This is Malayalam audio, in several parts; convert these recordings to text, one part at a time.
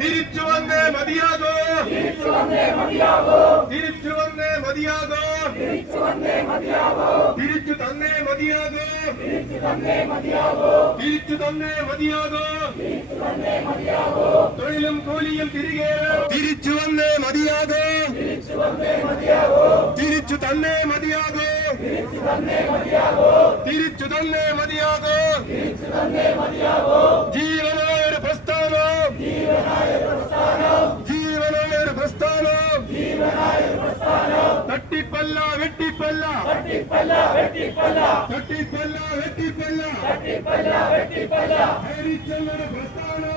തിരിച്ചു വന്നേ മതിയാകോ, തിരിച്ചു വന്നേ മതിയാകോ, തിരിച്ചു തന്നേ മതിയാകോ, തിരിച്ചു തന്നേ മതിയാകോ, തൊഴിലും കൂലിയും തിരികെ തിരിച്ചു വന്നേ മതിയാകോ, തിരിച്ചു തന്നേ മതിയാകോ, തിരിച്ചു തന്നേ മതിയാകോ, ജീവനായ ഒരു പ്രസ്ഥാനം, ജീവനായ ഒരു പ്രസ്ഥാനം, തട്ടിപ്പല്ല വെട്ടിപ്പല്ല, തട്ടിപ്പല്ല വെട്ടിപ്പല്ല, ഹരിച്ചന്ദ്ര പ്രസ്ഥാനം,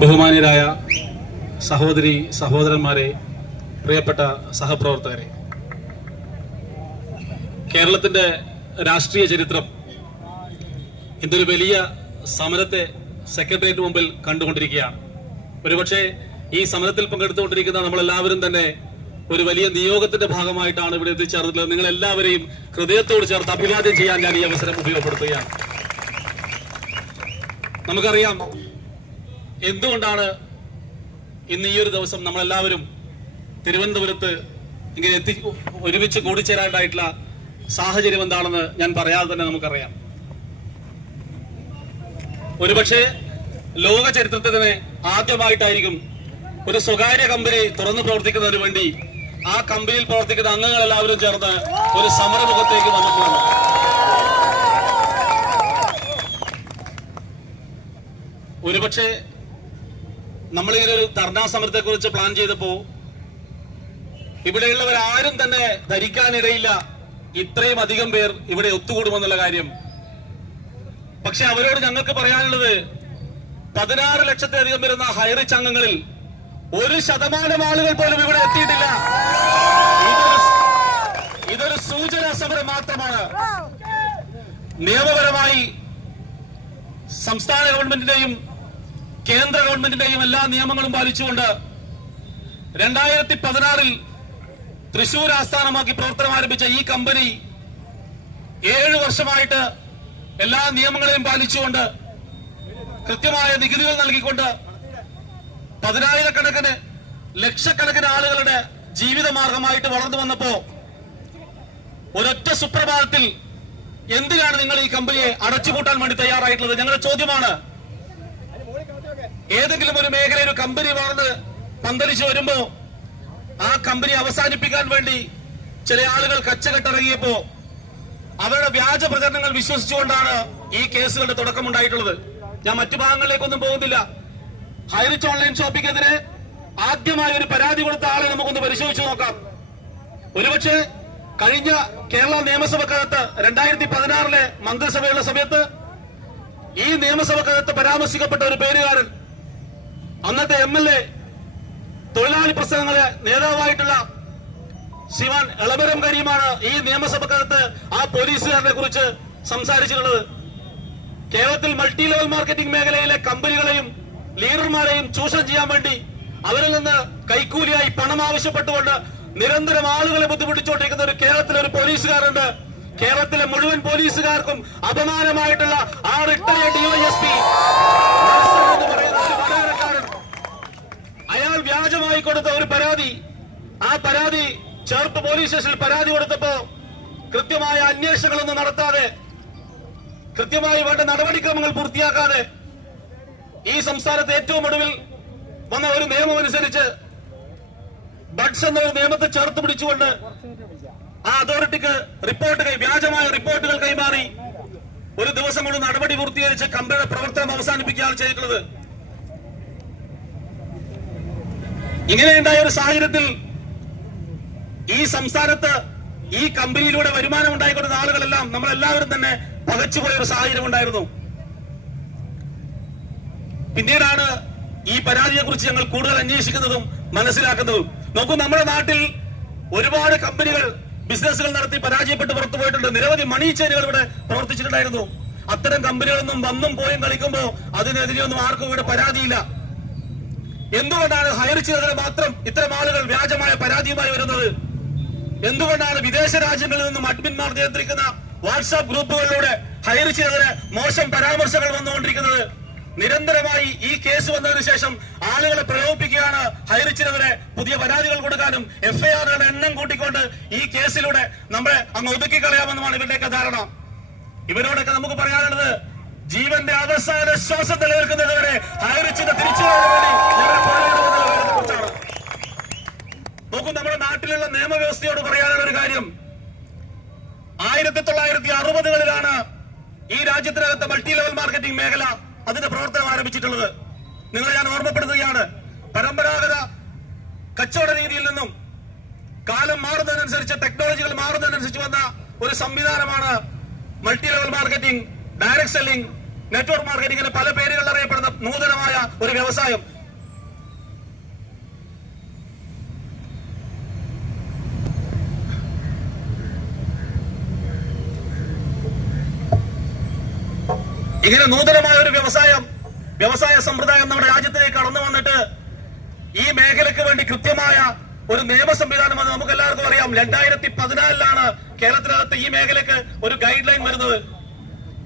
ബഹുമാന്യരായ സഹോദരി സഹോദരന്മാരെ, പ്രിയപ്പെട്ട സഹപ്രവർത്തകരെ, കേരളത്തിന്റെ രാഷ്ട്രീയ ചരിത്രം ഇതൊരു വലിയ സമരത്തെ സെക്രട്ടേറിയറ്റ് മുമ്പിൽ കണ്ടുകൊണ്ടിരിക്കുകയാണ്. ഒരുപക്ഷെ ഈ സമരത്തിൽ പങ്കെടുത്തുകൊണ്ടിരിക്കുന്ന നമ്മളെല്ലാവരും തന്നെ ഒരു വലിയ നിയോഗത്തിന്റെ ഭാഗമായിട്ടാണ് ഇവിടെ എത്തിച്ചേർന്നിട്ടുള്ളത്. നിങ്ങൾ എല്ലാവരെയും ഹൃദയത്തോട് ചേർത്ത് അഭിവാദ്യം ചെയ്യാൻ ഞാൻ ഈ അവസരം ഉപയോഗപ്പെടുത്തുകയാണ്. നമുക്കറിയാം എന്തുകൊണ്ടാണ് ഇന്ന് ഈ ഒരു ദിവസം നമ്മളെല്ലാവരും തിരുവനന്തപുരത്ത് ഇങ്ങനെ ഒരുമിച്ച് കൂടിച്ചേരാനായിട്ടുള്ള സാഹചര്യം എന്താണെന്ന് ഞാൻ പറയാതെ തന്നെ നമുക്കറിയാം. ഒരുപക്ഷെ ലോക ചരിത്രത്തിൽ തന്നെ ആദ്യമായിട്ടായിരിക്കും ഒരു സ്വകാര്യ കമ്പനി തുറന്നു പ്രവർത്തിക്കുന്നതിന് വേണ്ടി ആ കമ്പനിയിൽ പ്രവർത്തിക്കുന്ന അംഗങ്ങൾ എല്ലാവരും ചേർന്ന് ഒരു സമരമുഖത്തേക്ക് വന്നിട്ടുണ്ട്. ഒരുപക്ഷെ നമ്മളിങ്ങനെ ഒരു ധർണാ സമരത്തെ കുറിച്ച് പ്ലാൻ ചെയ്തപ്പോ ഇവിടെയുള്ളവരാരും തന്നെ ധരിക്കാനിടയില്ല ഇത്രയും അധികം പേർ ഇവിടെ ഒത്തുകൂടുമെന്നുള്ള കാര്യം. പക്ഷെ അവരോട് ഞങ്ങൾക്ക് പറയാനുള്ളത് 16 ലക്ഷത്തിലധികം വരുന്ന ഹൈറിച്ച് അംഗങ്ങളിൽ 1% ആളുകൾ പോലും ഇവിടെ എത്തിയിട്ടില്ല. ഇതൊരു സൂചനാ സമരം മാത്രമാണ്. നിയമപരമായി സംസ്ഥാന ഗവൺമെന്റിന്റെയും കേന്ദ്ര ഗവൺമെന്റിന്റെയും എല്ലാ നിയമങ്ങളും പാലിച്ചുകൊണ്ട് 2016 തൃശൂർ ആസ്ഥാനമാക്കി പ്രവർത്തനം ആരംഭിച്ച ഈ കമ്പനി 7 വർഷമായിട്ട് എല്ലാ നിയമങ്ങളെയും പാലിച്ചുകൊണ്ട് കൃത്യമായ നികുതികൾ നൽകിക്കൊണ്ട് 10,000-കണക്കിന് ലക്ഷക്കണക്കിന് ആളുകളുടെ ജീവിതമാർഗമായിട്ട് വളർന്നു വന്നപ്പോ ഒരൊറ്റ സുപ്രഭാതത്തിൽ എന്തിനാണ് നിങ്ങൾ ഈ കമ്പനിയെ അടച്ചുപൂട്ടാൻ വേണ്ടി തയ്യാറായിട്ടുള്ളത്? ഞങ്ങളുടെ ചോദ്യമാണ്. ഏതെങ്കിലും ഒരു മേഖലയിൽ ഒരു കമ്പനി വളർന്ന് പന്തലിച്ചു വരുമ്പോ ആ കമ്പനി അവസാനിപ്പിക്കാൻ വേണ്ടി ചില ആളുകൾ കച്ചകെട്ടിറങ്ങിയപ്പോ അവരുടെ വ്യാജ പ്രചരണങ്ങൾ വിശ്വസിച്ചുകൊണ്ടാണ് ഈ കേസുകളുടെ തുടക്കമുണ്ടായിട്ടുള്ളത്. ഞാൻ മറ്റു ഭാഗങ്ങളിലേക്കൊന്നും പോകുന്നില്ല. ഹൈറിച്ച് ഓൺലൈൻ ഷോപ്പിംഗിനെതിരെ ആദ്യമായി ഒരു പരാതി കൊടുത്ത ആളെ നമുക്കൊന്ന് പരിശോധിച്ചു നോക്കാം. ഒരുപക്ഷെ കഴിഞ്ഞ കേരള നിയമസഭക്കകത്ത് 2016 മന്ത്രിസഭയുള്ള സമയത്ത് ഈ നിയമസഭക്കകത്ത് പരാമർശിക്കപ്പെട്ട ഒരു പേരുകാരൻ, അന്നത്തെ MLA, തൊഴിലാളി പ്രസ്ഥാനങ്ങളെ നേതാവായിട്ടുള്ള ശ്രീമാൻ എളമരം കരീമാണ് ഈ നിയമസഭക്കകത്ത് ആ പോലീസുകാരനെ കുറിച്ച് സംസാരിച്ചിട്ടുള്ളത്. കേരളത്തിൽ മൾട്ടി ലെവൽ മാർക്കറ്റിംഗ് മേഖലയിലെ കമ്പനികളെയും ലീഡർമാരെയും ചൂഷണം ചെയ്യാൻ വേണ്ടി അവരിൽ നിന്ന് കൈക്കൂലിയായി പണം ആവശ്യപ്പെട്ടുകൊണ്ട് നിരന്തരം ആളുകളെ ബുദ്ധിമുട്ടിച്ചുകൊണ്ടിരിക്കുന്ന ഒരു കേരളത്തിലെ ഒരു പോലീസുകാരുണ്ട്. കേരളത്തിലെ മുഴുവൻ പോലീസുകാർക്കും അപമാനമായിട്ടുള്ള ആ റിട്ടയർഡ് DYSP എന്ന് പറയുന്ന ഒരു വടകരക്കാരൻ, അയാൾ വ്യാജമായി കൊടുത്ത ഒരു പരാതി, ആ പരാതി ചേർപ്പ് പോലീസ് സ്റ്റേഷനിൽ പരാതി കൊടുത്തപ്പോ കൃത്യമായ അന്വേഷണങ്ങളൊന്നും നടത്താതെ, കൃത്യമായി വേണ്ട നടപടിക്രമങ്ങൾ പൂർത്തിയാക്കാതെ ഈ സംസ്ഥാനത്ത് ഏറ്റവും ഒടുവിൽ വന്ന ഒരു നിയമം അനുസരിച്ച് ബഡ്സ് എന്ന ഒരു നിയമത്തെ ചേർത്ത് പിടിച്ചുകൊണ്ട് ആ അതോറിറ്റിക്ക് വ്യാജമായ റിപ്പോർട്ടുകൾ കൈമാറി ഒരു ദിവസം കൊണ്ട് നടപടി പൂർത്തീകരിച്ച് കമ്പനിയുടെ പ്രവർത്തനം അവസാനിപ്പിക്കുകയാണ് ചെയ്തിട്ടുള്ളത്. ഇങ്ങനെയുണ്ടായ ഒരു സാഹചര്യത്തിൽ ഈ സംസ്ഥാനത്ത് ഈ കമ്പനിയിലൂടെ വരുമാനം ഉണ്ടായിക്കൊടുന്ന ആളുകളെല്ലാം നമ്മളെല്ലാവരും തന്നെ പകച്ചുപോയ ഒരു സാഹചര്യം ഉണ്ടായിരുന്നു. പിന്നീടാണ് ഈ പരാതിയെ കുറിച്ച് ഞങ്ങൾ കൂടുതൽ അന്വേഷിക്കുന്നതും മനസ്സിലാക്കുന്നതും. നോക്കൂ, നമ്മുടെ നാട്ടിൽ ഒരുപാട് കമ്പനികൾ ബിസിനസ്സുകൾ നടത്തി പരാജയപ്പെട്ട് പുറത്തു പോയിട്ടുണ്ട്. നിരവധി മണി ചെയിനുകൾ ഇവിടെ പ്രവർത്തിച്ചിട്ടുണ്ടായിരുന്നു. അത്തരം കമ്പനികളൊന്നും വന്നും പോയും കളിക്കുമ്പോ അതിനെതിരെയൊന്നും ആർക്കും ഇവിടെ പരാതിയില്ല. എന്തുകൊണ്ടാണ് ഹൈറിച്ചിനെതിരെ മാത്രം ഇത്തരം ആളുകൾ വ്യാജമായ പരാതിയുമായി വരുന്നത്? എന്തുകൊണ്ടാണ് വിദേശ രാജ്യങ്ങളിൽ നിന്നും അഡ്മിന്മാർ നിയന്ത്രിക്കുന്ന വാട്സാപ്പ് ഗ്രൂപ്പുകളിലൂടെ ഹൈറിച്ചിനെതിരെ മോശം പരാമർശങ്ങൾ വന്നുകൊണ്ടിരിക്കുന്നത്? നിരന്തരമായി ഈ കേസ് വന്നതിന് ശേഷം ആളുകളെ പ്രലോഭിപ്പിക്കുകയാണ് ഹൈറിച്ചിനെതിരെ പുതിയ പരാതികൾ കൊടുക്കാനും എഫ്ഐആറുകളുടെ എണ്ണം കൂട്ടിക്കൊണ്ട് ഈ കേസിലൂടെ നമ്മളെ അങ്ങ് ഒതുക്കി കളയാമെന്നുമാണ് ഇവരുടെയൊക്കെ ധാരണ. ഇവരോടൊക്കെ നമുക്ക് പറയാനുള്ളത്, ജീവന്റെ അവസാന ശ്വാസം നിലനിൽക്കുന്നതുവരെ ഹൈറിച്ചിന്റെ തിരിച്ചുവരവിന് വേണ്ടി ഞങ്ങൾ പോരാടുമെന്നുള്ള കാര്യത്തെക്കുറിച്ചാണ്. നോക്കൂ, നമ്മുടെ നാട്ടിലുള്ള നിയമവ്യവസ്ഥയോട് പറയാനുള്ള ഒരു കാര്യം, 1960കളിലാണ് ഈ രാജ്യത്തിനകത്ത് മൾട്ടി ലെവൽ മാർക്കറ്റിംഗ് മേഖല അതിന്റെ പ്രവർത്തനം ആരംഭിച്ചിട്ടുള്ളത്. നിങ്ങളെ ഞാൻ ഓർമ്മപ്പെടുത്തുകയാണ്, പരമ്പരാഗത കച്ചവട രീതിയിൽ നിന്നും കാലം മാറുന്നതിനനുസരിച്ച്, ടെക്നോളജികൾ മാറുന്നതിനനുസരിച്ച് വന്ന ഒരു സംവിധാനമാണ് multi level marketing, direct selling, network marketing, ഇങ്ങനെ പല പേരുകളിൽ അറിയപ്പെടുന്ന നൂതനമായ ഒരു വ്യവസായം. ഇങ്ങനെ നൂതനമായ ഒരു വ്യവസായ സമ്പ്രദായം നമ്മുടെ രാജ്യത്തിലേക്ക് കടന്നു വന്നിട്ട് ഈ മേഖലയ്ക്ക് വേണ്ടി കൃത്യമായ ഒരു നിയമ സംവിധാനം അത് നമുക്ക് എല്ലാവർക്കും അറിയാം. 2014 കേരളത്തിനകത്ത് ഈ മേഖലയ്ക്ക് ഒരു ഗൈഡ് ലൈൻ വരുന്നത്.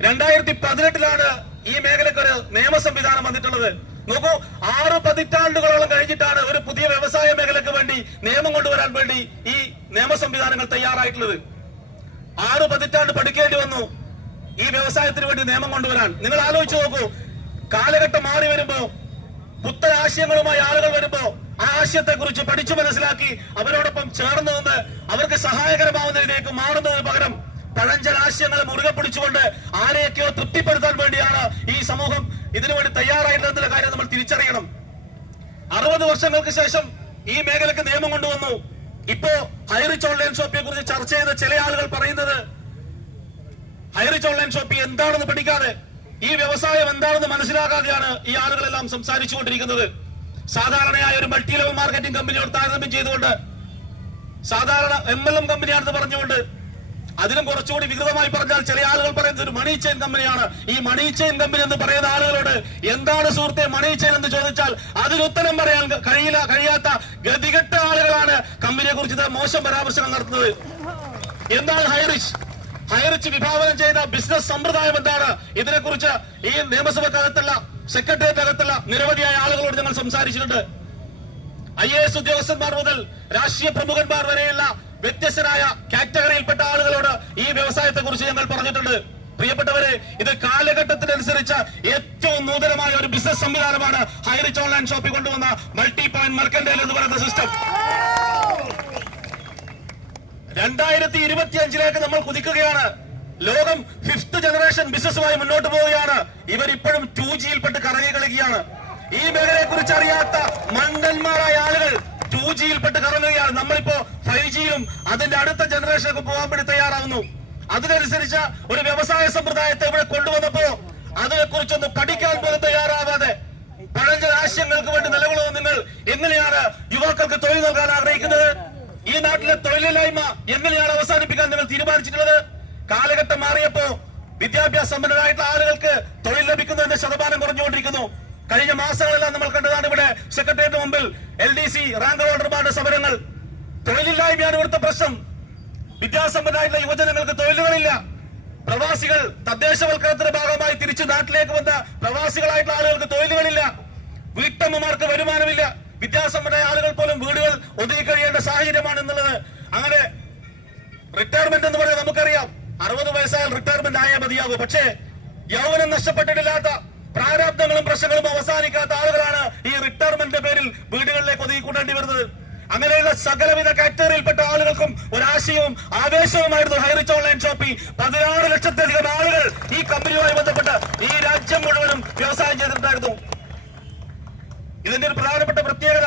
2018 ഈ മേഖലയ്ക്ക് ഒരു നിയമ സംവിധാനം വന്നിട്ടുള്ളത്. നോക്കൂ, 6 പതിറ്റാണ്ടുകളോളം കഴിഞ്ഞിട്ടാണ് ഒരു പുതിയ വ്യവസായ മേഖലയ്ക്ക് വേണ്ടി നിയമം കൊണ്ടുവരാൻ വേണ്ടി ഈ നിയമ സംവിധാനങ്ങൾ തയ്യാറായിട്ടുള്ളത്. 6 പതിറ്റാണ്ട് പഠിക്കേണ്ടി വന്നു ഈ വ്യവസായത്തിന് വേണ്ടി നിയമം കൊണ്ടുവരാൻ. നിങ്ങൾ ആലോചിച്ച് നോക്കൂ, കാലഘട്ടം മാറി വരുമ്പോ, പുത്തൻ ആശയങ്ങളുമായി ആളുകൾ വരുമ്പോ ആ ആശയത്തെ കുറിച്ച് പഠിച്ചു മനസ്സിലാക്കി അവരോടൊപ്പം ചേർന്ന് നിന്ന് അവർക്ക് സഹായകരമാവുന്നതിലേക്ക് മാറുന്നതിന് പകരം പഴഞ്ചൻ ആശയങ്ങളെ മുറുകെ പിടിച്ചുകൊണ്ട് ആരെയൊക്കെയോ തൃപ്തിപ്പെടുത്താൻ വേണ്ടിയാണ് ഈ സമൂഹം ഇതിനുവേണ്ടി തയ്യാറായിട്ടുള്ള കാര്യം നമ്മൾ തിരിച്ചറിയണം. 60 വർഷങ്ങൾക്ക് ശേഷം ഈ മേഖലയ്ക്ക് നിയമം കൊണ്ടുവന്നു. ഇപ്പോ ഹൈറിച്ച് ഓൺലൈൻ ഷോപ്പിനെ കുറിച്ച് ചർച്ച ചെയ്ത ചില ആളുകൾ പറയുന്നത്, ഹൈറിച്ച് ഓൺലൈൻ ഷോപ്പിംഗ് എന്താണെന്ന് പഠിക്കാതെ, ഈ വ്യവസായം എന്താണെന്ന് മനസ്സിലാക്കാതെയാണ് ഈ ആളുകളെല്ലാം സംസാരിച്ചുകൊണ്ടിരിക്കുന്നത്. സാധാരണയായ ഒരു മൾട്ടി ലെവൽ മാർക്കറ്റിംഗ് കമ്പനിയോട് താരതമ്യം ചെയ്തുകൊണ്ട്, സാധാരണ MLM കമ്പനിയാണെന്ന് പറഞ്ഞുകൊണ്ട്, അതിനും കുറച്ചുകൂടി വികൃതമായി പറഞ്ഞാൽ ചില ആളുകൾ പറയുന്നത് ഒരു മണി ചെയിൻ കമ്പനിയാണ്. ഈ മണി ചെയിൻ കമ്പനി എന്ന് പറയുന്ന ആളുകളോട് എന്താണ് സുഹൃത്തെ മണി ചെയിൻ എന്ന് ചോദിച്ചാൽ അതിന് ഉത്തരം പറയാൻ കഴിയാത്ത ഗതികെട്ട ആളുകളാണ് കമ്പനിയെ കുറിച്ച് മോശം പരാമർശങ്ങൾ നടത്തുന്നത്. എന്താണ് ഹൈറിച്ച് വിഭാവനം ചെയ്ത ബിസിനസ് സമ്പ്രദായം എന്താണ്? ഇതിനെക്കുറിച്ച് ഈ നിയമസഭക്കകത്തുള്ള സെക്രട്ടേറിയറ്റ് അകത്തുള്ള നിരവധിയായ ആളുകളോട് ഞങ്ങൾ സംസാരിച്ചിട്ടുണ്ട്. IAS ഉദ്യോഗസ്ഥന്മാർ മുതൽ രാഷ്ട്രീയ പ്രമുഖന്മാർ വരെയുള്ള വ്യത്യസ്തരായ കാറ്റഗറിയിൽപ്പെട്ട ആളുകളോട് ഈ വ്യവസായത്തെ കുറിച്ച് ഞങ്ങൾ പറഞ്ഞിട്ടുണ്ട്. പ്രിയപ്പെട്ടവരെ, ഇത് കാലഘട്ടത്തിനനുസരിച്ച് ഏറ്റവും നൂതനമായ ഒരു ബിസിനസ് സംവിധാനമാണ് ഹൈറിച്ച് ഓൺലൈൻ ഷോപ്പിൽ കൊണ്ടുവന്ന മൾട്ടി പോയിന്റ് മെർക്കന്റൈൽ എന്ന് പറയുന്ന സിസ്റ്റം. 2025 നമ്മൾ കുതിക്കുകയാണ്. ലോകം 5th ജനറേഷൻ ബിസിനസ്സുമായി മുന്നോട്ട് പോവുകയാണ്. ഇവരിപ്പോഴും 2Gയിൽപ്പെട്ട് കറങ്ങി കളിക്കുകയാണ്. ഈ മേഖലയെ കുറിച്ച് അറിയാത്ത മണ്ടന്മാരായ ആളുകൾ 2Gയിൽപ്പെട്ട് കറങ്ങുകയാണ്. നമ്മളിപ്പോ 5Gയിലും അതിന്റെ അടുത്ത ജനറേഷനൊക്കെ പോകാൻ വേണ്ടി തയ്യാറാവുന്നു. അതിനനുസരിച്ച് ഒരു വ്യവസായ സമ്പ്രദായത്തെ ഇവിടെ കൊണ്ടുവന്നപ്പോ അതിനെക്കുറിച്ചൊന്ന് പഠിക്കാൻ പോലും തയ്യാറാവാതെ പഴഞ്ചൻ ആശയങ്ങൾക്ക് വേണ്ടി നിലകൊള്ളുന്ന നിങ്ങൾ എങ്ങനെയാണ് യുവാക്കൾക്ക് തൊഴിൽ നൽകാൻ ആഗ്രഹിക്കുന്നത്? ഈ നാട്ടിലെ തൊഴിലില്ലായ്മ എങ്ങനെയാണ് അവസാനിപ്പിക്കാൻ നിങ്ങൾ തീരുമാനിച്ചിട്ടുള്ളത്? കാലഘട്ടം മാറിയപ്പോ വിദ്യാഭ്യാസ സമ്പന്നരായിട്ടുള്ള ആളുകൾക്ക് തൊഴിൽ ലഭിക്കുന്നതിന്റെ ശതമാനം കുറഞ്ഞുകൊണ്ടിരിക്കുന്നു. കഴിഞ്ഞ മാസങ്ങളെല്ലാം നമ്മൾ കണ്ടതാണ് ഇവിടെ സെക്രട്ടേറിയറ്റിന് മുമ്പിൽ LDC റാങ്ക് ഹോൾഡർമാരുടെ സമരങ്ങൾ. തൊഴിലില്ലായ്മയാണ് ഇവിടുത്തെ പ്രശ്നം. വിദ്യാസമ്പന്നരായിട്ടുള്ള യുവജനങ്ങൾക്ക് തൊഴിലുകളില്ല. പ്രവാസികൾ തദ്ദേശവൽക്കരണത്തിന്റെ ഭാഗമായി തിരിച്ചു നാട്ടിലേക്ക് വന്ന പ്രവാസികളായിട്ടുള്ള ആളുകൾക്ക് തൊഴിലുകളില്ല. വീട്ടമ്മമാർക്ക് വരുമാനമില്ല. വിദ്യാസമ്പന്നരായ ആളുകൾ പോലും വീടുകൾ ഒതുങ്ങി കഴിയേണ്ട സാഹചര്യമാണ് എന്നുള്ളത്. അങ്ങനെ റിട്ടയർമെന്റ് എന്ന് പറയുന്നത് നമുക്കറിയാം, 60 വയസ്സായാൽ റിട്ടയർമെന്റ് ആയേ മതിയാകൂ. പക്ഷേ യൗവനം നഷ്ടപ്പെട്ടിട്ടില്ലാത്ത, പ്രാരാബ്ദങ്ങളും പ്രശ്നങ്ങളും അവസാനിക്കാത്ത ആളുകളാണ് ഈ റിട്ടയർമെന്റിന്റെ പേരിൽ വീടുകളിലേക്ക് ഒതുങ്ങിക്കൂടേണ്ടി വരുന്നത്. അങ്ങനെയുള്ള സകലവിധ കാറ്റഗറിയിൽപ്പെട്ട ആളുകൾക്കും ഒരാശയവും ആവേശവുമായിരുന്നു ഹൈറിച്ച് ഓൺലൈൻ ഷോപ്പിംഗ്. 16 ലക്ഷത്തിലധികം ആളുകൾ ഈ കമ്പനിയുമായി ബന്ധപ്പെട്ട് ഈ രാജ്യം മുഴുവനും വ്യവസായം ചെയ്തിട്ടുണ്ടായിരുന്നു. ഇതിന്റെ ഒരു പ്രധാനപ്പെട്ട പ്രത്യേകത,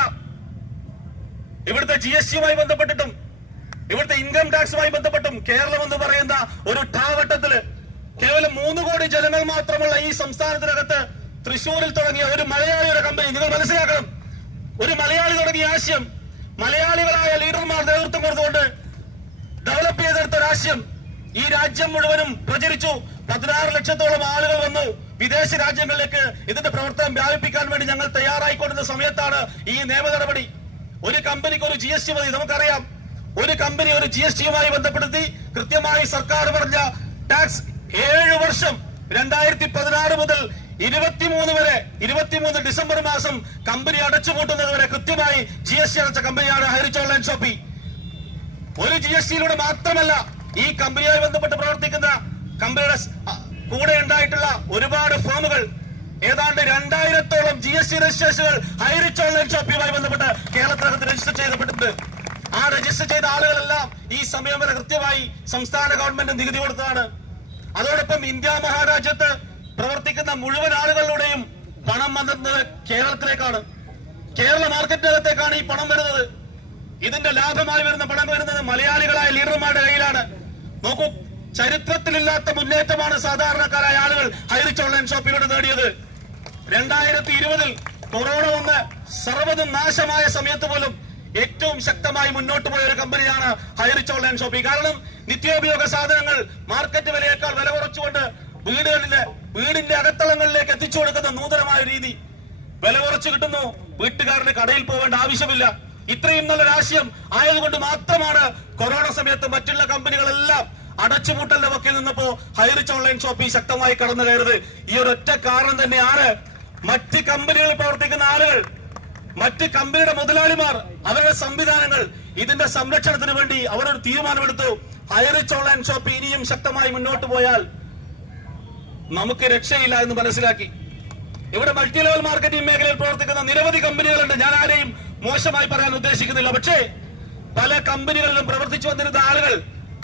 ഇവിടുത്തെ GSTയുമായി ബന്ധപ്പെട്ടിട്ടും ഇവിടുത്തെ ഇൻകം ടാക്സുമായി ബന്ധപ്പെട്ടും കേരളം എന്ന് പറയുന്ന ഒരു ഠാവട്ടത്തില് കേവലം 3 കോടി ജനങ്ങൾ മാത്രമുള്ള ഈ സംസ്ഥാനത്തിനകത്ത് തൃശ്ശൂരിൽ തുടങ്ങിയ ഒരു മലയാളിയുടെ കമ്പനി, നിങ്ങൾ മനസ്സിലാക്കണം, ഒരു മലയാളി തുടങ്ങിയ ആശയം, മലയാളികളായ ലീഡർമാർ നേതൃത്വം കൊടുത്തുകൊണ്ട് ഡെവലപ്പ് ചെയ്തെടുത്ത ഒരാശയം ഈ രാജ്യം മുഴുവനും പ്രചരിച്ചു. 16 ലക്ഷത്തോളം ആളുകൾ വന്നു. വിദേശ രാജ്യങ്ങളിലേക്ക് ഇതിന്റെ പ്രവർത്തനം വ്യാപിപ്പിക്കാൻ വേണ്ടി ഞങ്ങൾ തയ്യാറായിക്കൊണ്ടിരുന്ന സമയത്താണ് ഈ നിയമ നടപടി. ഒരു കമ്പനിക്ക് ഒരു GST മതി. നമുക്കറിയാം, ഒരു കമ്പനി ഒരു GST-യുമായി ബന്ധപ്പെടുത്തി കൃത്യമായി സർക്കാർ പറഞ്ഞ ടാക്സ് 7 വർഷം 2016 മുതൽ 23 വരെ 23 ഡിസംബർ മാസം കമ്പനി അടച്ചുപൂട്ടുന്നത് വരെ കൃത്യമായി GST അടച്ച കമ്പനിയാണ് ഹൈറിച്ച് ഓൺലൈൻ ഷോപ്പിംഗ്. ഒരു GST-യിലൂടെ മാത്രമല്ല ഈ കമ്പനിയുമായി ബന്ധപ്പെട്ട് പ്രവർത്തിക്കുന്ന കമ്പനിയുടെ കൂടെ ഉണ്ടായിട്ടുള്ള ഒരുപാട് ഫേമുകൾ ഏതാണ്ട് 2000-ഓളം GST രജിസ്ട്രേഷനുകൾ ഹൈറിച്ച് ഓൺലൈൻ ഷോപ്പിംഗുമായി ബന്ധപ്പെട്ട് കേരളത്തിനകത്ത് രജിസ്റ്റർ ചെയ്യപ്പെട്ടിട്ടുണ്ട്. ആ രജിസ്റ്റർ ചെയ്ത ആളുകളെല്ലാം ഈ സമയം വരെ കൃത്യമായി സംസ്ഥാന ഗവൺമെന്റ് നികുതി കൊടുത്തതാണ്. അതോടൊപ്പം ഇന്ത്യ മഹാരാജ്യത്ത് പ്രവർത്തിക്കുന്ന മുഴുവൻ ആളുകളിലൂടെയും പണം വന്നത് കേരളത്തിലേക്കാണ്. കേരള മാർക്കറ്റിനകത്തേക്കാണ് ഈ പണം വരുന്നത്. ഇതിന്റെ ലാഭമായി വരുന്ന പണം വരുന്നത് മലയാളികളായ ലീഡർമാരുടെ കയ്യിലാണ്. നോക്കൂ, ചരിത്രത്തിലില്ലാത്ത മുന്നേറ്റമാണ് സാധാരണക്കാരായ ആളുകൾ ഹൈറിച്ച് ഓൺലൈൻ ഷോപ്പിലൂടെ നേടിയത്. 2020 കൊറോണ വന്ന് സർവ്വതും നാശമായ സമയത്ത് പോലും ഏറ്റവും ശക്തമായി മുന്നോട്ട് പോയ ഒരു കമ്പനിയാണ് ഹൈറിച്ച് ഓൺലൈൻ ഷോപ്പിംഗ്. കാരണം നിത്യോപയോഗ സാധനങ്ങൾ മാർക്കറ്റ് വിലയേക്കാൾ വില കുറച്ചുകൊണ്ട് വീടിന്റെ അകത്തളങ്ങളിലേക്ക് എത്തിച്ചു കൊടുക്കുന്ന നൂതനമായ രീതി. വില കുറച്ച് കിട്ടുന്നു, വീട്ടുകാരന് കടയിൽ പോകേണ്ട ആവശ്യമില്ല. ഇത്രയും നല്ലൊരു ആശയം ആയതുകൊണ്ട് മാത്രമാണ് കൊറോണ സമയത്ത് മറ്റുള്ള കമ്പനികളെല്ലാം അടച്ചുപൂട്ടലിന്റെ വക്കിൽ നിന്നപ്പോ ഹൈറിച്ച് ഓൺലൈൻ ഷോപ്പിംഗ് ശക്തമായി കടന്നു കയറുന്നത്. ഈ ഒരൊറ്റ കാരണം തന്നെയാണ് മറ്റ് കമ്പനികളിൽ പ്രവർത്തിക്കുന്ന ആളുകൾ, മറ്റ് കമ്പനിയുടെ മുതലാളിമാർ, അവരുടെ സംവിധാനങ്ങൾ ഇതിന്റെ സംരക്ഷണത്തിന് വേണ്ടി അവരൊരു തീരുമാനമെടുത്തു. ഹൈറിച്ച് ഓൺലൈൻ ഷോപ്പ് ഇനിയും ശക്തമായി മുന്നോട്ട് പോയാൽ നമുക്ക് രക്ഷയില്ല എന്ന് മനസ്സിലാക്കി. ഇവിടെ മൾട്ടി ലെവൽ മാർക്കറ്റിംഗ് മേഖലയിൽ പ്രവർത്തിക്കുന്ന നിരവധി കമ്പനികളുണ്ട്. ഞാൻ ആരെയും മോശമായി പറയാൻ ഉദ്ദേശിക്കുന്നില്ല. പക്ഷേ പല കമ്പനികളിലും പ്രവർത്തിച്ചു വന്നിരുന്ന ആളുകൾ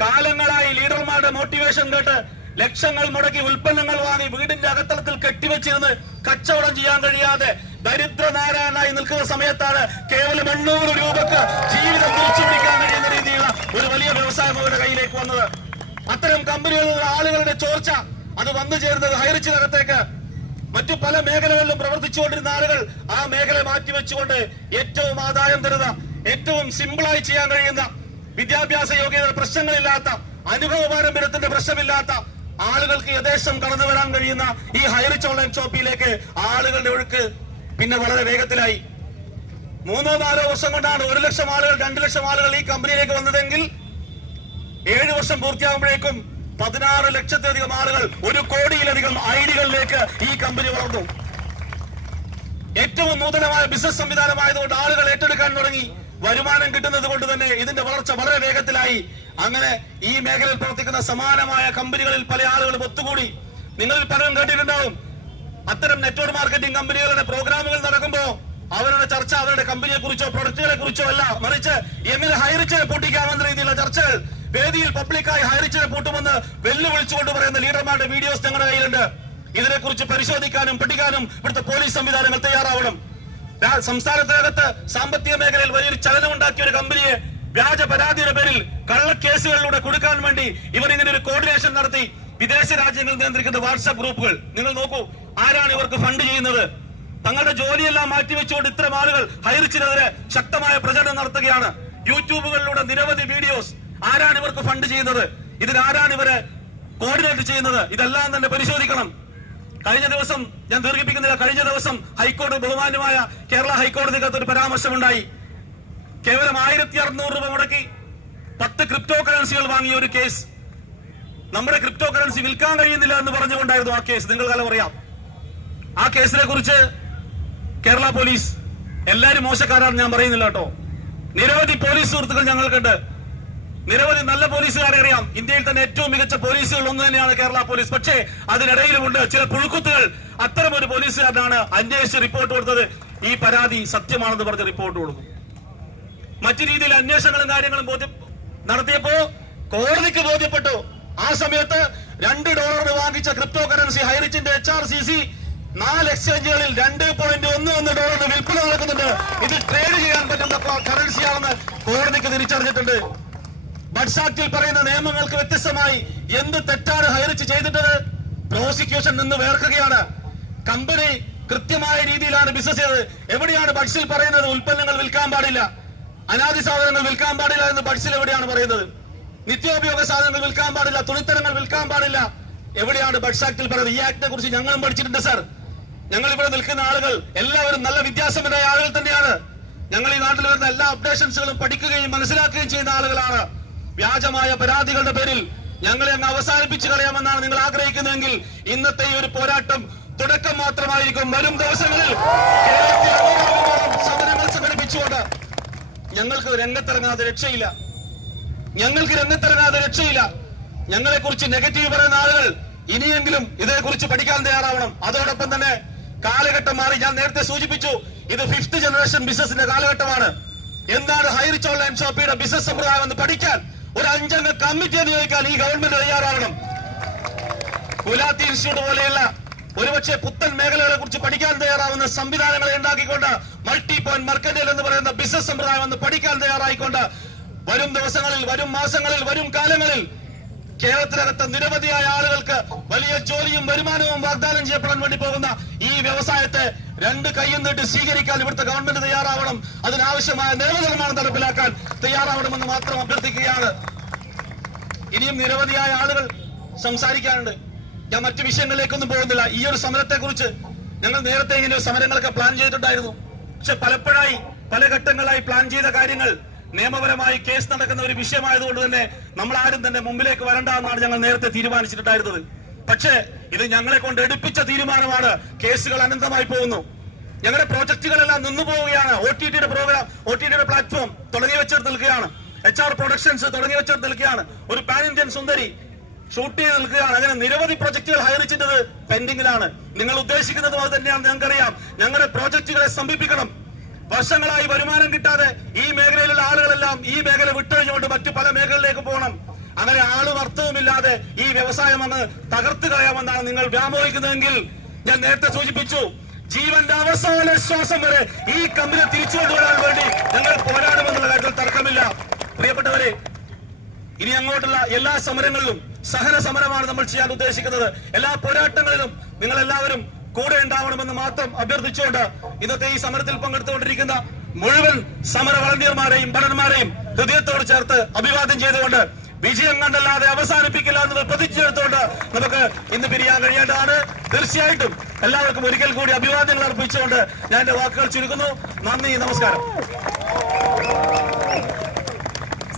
കാലങ്ങളായി ലീഡർമാരുടെ മോട്ടിവേഷൻ കേട്ട് ലക്ഷങ്ങൾ മുടക്കി ഉൽപ്പന്നങ്ങൾ വാങ്ങി വീടിന്റെ അകത്തളത്തിൽ കെട്ടിവെച്ചിരുന്ന് കച്ചവടം ചെയ്യാൻ കഴിയാതെ ദരിദ്രനാരായണനായി നിൽക്കുന്ന സമയത്താണ് കേവലം 800 രൂപക്ക് ജീവിതം തിരിച്ചു പിടിക്കാൻ കഴിയുന്ന രീതിയിലുള്ള ഒരു വലിയ വ്യവസായം അവരുടെ കയ്യിലേക്ക് വന്നത്. അത്തരം കമ്പനികളിലുള്ള ആളുകളുടെ ചോർച്ച അത് വന്നു ചേർന്നത് ഹൈറിച്ചിനകത്തേക്ക്. മറ്റു പല മേഖലകളിലും പ്രവർത്തിച്ചുകൊണ്ടിരുന്ന ആളുകൾ ആ മേഖല മാറ്റിവെച്ചുകൊണ്ട് ഏറ്റവും ആദായം തരുന്ന, ഏറ്റവും സിമ്പിളായി ചെയ്യാൻ കഴിയുന്ന, വിദ്യാഭ്യാസ യോഗ്യത പ്രശ്നങ്ങളില്ലാത്ത, അനുഭവ പാരമ്പര്യത്തിന്റെ പ്രശ്നമില്ലാത്ത ആളുകൾക്ക് യഥേഷ്ടം കടന്നു വരാൻ കഴിയുന്ന ഈ ഹൈറിച്ച് ഓൺലൈൻ ഷോപ്പിലേക്ക് ആളുകളുടെ ഒഴുക്ക് പിന്നെ വളരെ വേഗത്തിലായി. 3-4 വർഷം കൊണ്ടാണ് 1 ലക്ഷം ആളുകൾ 2 ലക്ഷം ആളുകൾ ഈ കമ്പനിയിലേക്ക് വന്നതെങ്കിൽ 7 വർഷം പൂർത്തിയാകുമ്പോഴേക്കും 16 ലക്ഷത്തിലധികം ആളുകൾ, 1 കോടിയിലധികം ഐഡികളിലേക്ക് ഈ കമ്പനി വളർന്നു. ഏറ്റവും നൂതനമായ ബിസിനസ് സംവിധാനമായതുകൊണ്ട് ആളുകൾ ഏറ്റെടുക്കാൻ തുടങ്ങി. വരുമാനം കിട്ടുന്നത് കൊണ്ട് തന്നെ ഇതിന്റെ വളർച്ച വളരെ വേഗത്തിലായി. അങ്ങനെ ഈ മേഖലയിൽ പ്രവർത്തിക്കുന്ന സമാനമായ കമ്പനികളിൽ പല ആളുകളും ഒത്തുകൂടി. നിങ്ങളിൽ പലരും കേട്ടിട്ടുണ്ടാവും, അത്തരം നെറ്റ്വർക്ക് മാർക്കറ്റിംഗ് കമ്പനികളുടെ പ്രോഗ്രാമുകൾ നടക്കുമ്പോൾ അവരുടെ ചർച്ച അവരുടെ കമ്പനിയെ കുറിച്ചോ പ്രൊഡക്റ്റുകളെ കുറിച്ചോ അല്ല, മറിച്ച് എങ്ങനെ ഹൈറിച്ചിനെ പൂട്ടിക്കാമെന്ന രീതിയിലുള്ള ചർച്ചകൾ. വേദിയിൽ പബ്ലിക്കായി ഹൈറിച്ചിനെ പൂട്ടുമെന്ന് വെല്ലുവിളിച്ചുകൊണ്ട് പറയുന്ന ലീഡർമാരുടെ വീഡിയോസ് ഞങ്ങളുടെ കയ്യിലുണ്ട്. ഇതിനെക്കുറിച്ച് പരിശോധിക്കാനും പഠിക്കാനും ഇവിടുത്തെ പോലീസ് സംവിധാനങ്ങൾ തയ്യാറാവണം. സംസ്ഥാനത്തിനകത്ത് സാമ്പത്തിക മേഖലയിൽ വലിയൊരു ചലനമുണ്ടാക്കിയ ഒരു കമ്പനിയെ വ്യാജ പരാതിയുടെ പേരിൽ കള്ളക്കേസുകളിലൂടെ കൊടുക്കാൻ വേണ്ടി ഇവർ ഇങ്ങനെ ഒരു കോർഡിനേഷൻ നടത്തി. വിദേശ രാജ്യങ്ങളിൽ നിയന്ത്രിക്കുന്ന വാട്സ്ആപ്പ് ഗ്രൂപ്പുകൾ നിങ്ങൾ നോക്കൂ, ആരാണ് ഇവർക്ക് ഫണ്ട് ചെയ്യുന്നത്? തങ്ങളുടെ ജോലിയെല്ലാം മാറ്റിവെച്ചുകൊണ്ട് ഇത്തരം ആളുകൾ ഹൈറിച്ചിനെതിരെ ശക്തമായ പ്രചരണം നടത്തുകയാണ്. യൂട്യൂബുകളിലൂടെ നിരവധി വീഡിയോസ്. ആരാണ് ഇവർക്ക് ഫണ്ട് ചെയ്യുന്നത്? ഇതിനാരാണ് ഇവരെ കോർഡിനേറ്റ് ചെയ്യുന്നത്? ഇതെല്ലാം തന്നെ പരിശോധിക്കണം. കഴിഞ്ഞ ദിവസം, ഞാൻ ദീർഘിപ്പിക്കുന്നില്ല, കഴിഞ്ഞ ദിവസം ഹൈക്കോടതി, ബഹുമാന്യമായ കേരള ഹൈക്കോടതിക്കകത്ത് ഒരു പരാമർശമുണ്ടായി. കേവലം 1600 രൂപ മുടക്കി 10 ക്രിപ്റ്റോ കറൻസികൾ വാങ്ങിയ ഒരു കേസ്. നമ്മുടെ ക്രിപ്റ്റോ കറൻസി വിൽക്കാൻ കഴിയുന്നില്ല എന്ന് പറഞ്ഞുകൊണ്ടായിരുന്നു ആ കേസ്. നിങ്ങൾക്കെല്ലാം അറിയാം. ആ കേസിനെ കുറിച്ച് കേരള പോലീസ്, എല്ലാരും മോശക്കാരാണ് ഞാൻ പറയുന്നില്ല കേട്ടോ, നിരവധി പോലീസ് സുഹൃത്തുക്കൾ ഞങ്ങൾക്കുണ്ട്. നിരവധി നല്ല പോലീസുകാരെ അറിയാം. ഇന്ത്യയിൽ തന്നെ ഏറ്റവും മികച്ച പോലീസുകൾ ഒന്ന് തന്നെയാണ് കേരള പോലീസ്. പക്ഷേ അതിനിടയിലുമുണ്ട് ചില പുഴുക്കുത്തുകൾ. അത്തരം ഒരു പോലീസുകാരനാണ് അന്വേഷിച്ച് റിപ്പോർട്ട് കൊടുത്തത്. ഈ പരാതി സത്യമാണെന്ന് പറഞ്ഞ് റിപ്പോർട്ട് കൊടുക്കും. മറ്റു രീതിയിൽ അന്വേഷണങ്ങളും കാര്യങ്ങളും നടത്തിയപ്പോ കോടതിക്ക് ബോധ്യപ്പെട്ടു. ആ സമയത്ത് $2 വാങ്ങിച്ച ക്രിപ്റ്റോ കറൻസി ഹൈറിച്ചിന്റെ HRCC 4 എക്സ്ചേഞ്ചുകളിൽ $2.11 വിൽപ്പന നടക്കുന്നുണ്ട്. ഇത് ട്രേഡ് ചെയ്യാൻ പറ്റുന്ന കറൻസിയാണെന്ന് കോടതിക്ക് തിരിച്ചറിഞ്ഞിട്ടുണ്ട്. ബഡ്സ് ആക്ടിൽ പറയുന്ന നിയമങ്ങൾക്ക് വ്യത്യസ്തമായി എന്ത് തെറ്റാണ് ഹൈറിച്ച് ചെയ്തിട്ടത്? പ്രോസിക്യൂഷൻ നിന്ന് വേർക്കുകയാണ്. കമ്പനി കൃത്യമായ രീതിയിലാണ് ബിസിനസ് ചെയ്തത്. എവിടെയാണ് ബഡ്സിൽ പറയുന്നത് ഉൽപ്പന്നങ്ങൾ വിൽക്കാൻ പാടില്ല, അനാദി സാധനങ്ങൾ വിൽക്കാൻ പാടില്ല എന്ന് ബഡ്സിൽ എവിടെയാണ് പറയുന്നത്? നിത്യോപയോഗ സാധനങ്ങൾ വിൽക്കാൻ പാടില്ല, തുണിത്തരങ്ങൾ വിൽക്കാൻ പാടില്ല, എവിടെയാണ് ബഡ്സ് ആക്ടിൽ പറയുന്നത്? ഈ ആക്ടിനെ കുറിച്ച് ഞങ്ങളും പഠിച്ചിട്ടുണ്ട് സർ. ഞങ്ങൾ ഇവിടെ നിൽക്കുന്ന ആളുകൾ എല്ലാവരും നല്ല വിദ്യാസമ്പന്നരായ ആളുകൾ തന്നെയാണ്. ഞങ്ങൾ ഈ നാട്ടിൽ വരുന്ന എല്ലാ അപ്ഡേഷൻസുകളും പഠിക്കുകയും മനസ്സിലാക്കുകയും ചെയ്യുന്ന ആളുകളാണ്. വ്യാജമായ പരാതികളുടെ പേരിൽ ഞങ്ങളെ അങ്ങ് അവസാനിപ്പിച്ചു കളയാമെന്നാണ് നിങ്ങൾ ആഗ്രഹിക്കുന്നതെങ്കിൽ ഇന്നത്തെ ഈ ഒരു പോരാട്ടം തുടക്കം മാത്രമായിരിക്കും. വരും ദിവസങ്ങളിൽ സമരങ്ങൾ സംഘടിപ്പിച്ചുകൊണ്ട് ഞങ്ങൾക്ക് രംഗത്തിറങ്ങാതെ രക്ഷയില്ല. ഞങ്ങളെ കുറിച്ച് നെഗറ്റീവ് പറയുന്ന ആളുകൾ ഇനിയെങ്കിലും ഇതേക്കുറിച്ച് പഠിക്കാൻ തയ്യാറാവണം. അതോടൊപ്പം തന്നെ കാലഘട്ടം മാറി. ഞാൻ നേരത്തെ സൂചിപ്പിച്ചു, ഇത് 5th ജനറേഷൻ ബിസിനസിന്റെ കാലഘട്ടമാണ്. എന്താണ് ഹൈ റിച്ച് ഓൺലൈൻ ഷോപ്പിയുടെ ബിസിനസ് സമ്പ്രദായം എന്ന് പഠിക്കാൻ ഒരു 5 അംഗ കമ്മിറ്റി നിയോഗിക്കാൻ ഈ ഗവൺമെന്റ് തയ്യാറാവണം. ഗുലാത്തി ഇൻസ്റ്റിറ്റ്യൂട്ട് പോലെയുള്ള ഒരുപക്ഷെ പുത്തൻ മേഖലകളെ കുറിച്ച് പഠിക്കാൻ തയ്യാറാവുന്ന സംവിധാനങ്ങളെ ഉണ്ടാക്കിക്കൊണ്ട് മൾട്ടി പോയിന്റ് മർക്കന്റൈൽ എന്ന് പറയുന്ന ബിസിനസ് സമ്പ്രദായം എന്ന് പഠിക്കാൻ തയ്യാറായിക്കൊണ്ട് വരും ദിവസങ്ങളിൽ, വരും മാസങ്ങളിൽ, വരും കാലങ്ങളിൽ കേരളത്തിനകത്ത് നിരവധിയായ ആളുകൾക്ക് വലിയ ജോലിയും വരുമാനവും വാഗ്ദാനം ചെയ്യപ്പെടാൻ വേണ്ടി പോകുന്ന ഈ വ്യവസായത്തെ 2 കൈയും നീട്ടി സ്വീകരിക്കാൻ ഇവിടുത്തെ ഗവൺമെന്റ് തയ്യാറാവണം. അതിനാവശ്യമായ നിയമനിർമ്മാണം നടപ്പിലാക്കാൻ തയ്യാറാവണമെന്ന് മാത്രം അഭ്യർത്ഥിക്കുകയാണ്. ഇനിയും നിരവധിയായ ആളുകൾ സംസാരിക്കാനുണ്ട്. ഞാൻ മറ്റു വിഷയങ്ങളിലേക്കൊന്നും പോകുന്നില്ല. ഈ ഒരു സമരത്തെ കുറിച്ച് ഞങ്ങൾ നേരത്തെ ഇങ്ങനെ സമരങ്ങളൊക്കെ പ്ലാൻ ചെയ്തിട്ടുണ്ടായിരുന്നു. പക്ഷെ പലപ്പോഴായി പല ഘട്ടങ്ങളായി പ്ലാൻ ചെയ്ത കാര്യങ്ങൾ നിയമപരമായി കേസ് നടക്കുന്ന ഒരു വിഷയമായതുകൊണ്ട് തന്നെ നമ്മൾ ആരും തന്നെ മുമ്പിലേക്ക് വരണ്ട എന്നാണ് ഞങ്ങൾ നേരത്തെ തീരുമാനിച്ചിട്ടുണ്ടായിരുന്നത്. പക്ഷേ ഇത് ഞങ്ങളെ കൊണ്ട് എടുപ്പിച്ച തീരുമാനമാണ്. കേസുകൾ അനന്തമായി പോകുന്നു. ഞങ്ങളുടെ പ്രോജക്റ്റുകളെല്ലാം നിന്നു പോവുകയാണ്. OTTയുടെ പ്രോഗ്രാം, OTTയുടെ പ്ലാറ്റ്ഫോം തുടങ്ങി വെച്ചെടുത്ത് നിൽക്കുകയാണ്. HR പ്രൊഡക്ഷൻസ് തുടങ്ങി വെച്ചെടുത്ത് നിൽക്കുകയാണ്. ഒരു പാൻ ഇന്ത്യൻ സുന്ദരി ഷൂട്ട് ചെയ്ത് നിൽക്കുകയാണ്. അങ്ങനെ നിരവധി പ്രോജക്റ്റുകൾ ഹൈറിച്ചിട്ടത് പെൻഡിങ്ങിലാണ്. നിങ്ങൾ ഉദ്ദേശിക്കുന്നതും അത് തന്നെയാണ്. ഞങ്ങൾക്കറിയാം. ഞങ്ങളുടെ പ്രോജക്റ്റുകളെ സമീപിക്കണം. വർഷങ്ങളായി വരുമാനം കിട്ടാതെ ഈ മേഖലയിലുള്ള ആളുകളെല്ലാം ഈ മേഖല വിട്ടൊഴിഞ്ഞുകൊണ്ട് മറ്റു പല മേഖലയിലേക്ക് പോകണം. അങ്ങനെ ആളും അർത്ഥവുമില്ലാതെ ഈ വ്യവസായം അങ്ങ് തകർത്ത് കളയാമെന്നാണ് നിങ്ങൾ വ്യാമോഹിക്കുന്നതെങ്കിൽ ഞാൻ നേരത്തെ സൂചിപ്പിച്ചു, ജീവന്റെ അവസാന ശ്വാസം വരെ ഈ കമ്പനി തിരിച്ചുകൊണ്ടുവരാൻ വേണ്ടി ഞങ്ങൾ പോരാടുമെന്നുള്ള കാര്യത്തിൽ തർക്കമില്ല. പ്രിയപ്പെട്ടവരെ, ഇനി അങ്ങോട്ടുള്ള എല്ലാ സമരങ്ങളിലും സഹന സമരമാണ് നമ്മൾ ചെയ്യാൻ ഉദ്ദേശിക്കുന്നത്. എല്ലാ പോരാട്ടങ്ങളിലും നിങ്ങൾ എല്ലാവരും കൂടെ ഉണ്ടാവണമെന്ന് മാത്രം അഭ്യർത്ഥിച്ചുകൊണ്ട് ഇന്നത്തെ ഈ സമരത്തിൽ പങ്കെടുത്തുകൊണ്ടിരിക്കുന്ന മുഴുവൻ സമര വളണ്ടിയർമാരെയും ഭടന്മാരെയും ഹൃദയത്തോട് ചേർത്ത് അഭിവാദ്യം ചെയ്തുകൊണ്ട് വിജയം കണ്ടല്ലാതെ അവസാനിപ്പിക്കില്ല എന്നത് പ്രതിജ്ഞയെടുത്തുകൊണ്ട് നമുക്ക് ഇന്ന് പിരിയാൻ കഴിയേണ്ടതാണ്. തീർച്ചയായിട്ടും എല്ലാവർക്കും ഒരിക്കൽ കൂടി അഭിവാദ്യങ്ങൾ അർപ്പിച്ചുകൊണ്ട് ഞാൻ എന്റെ വാക്കുകൾ ചുരുക്കുന്നു. നന്ദി, നമസ്കാരം.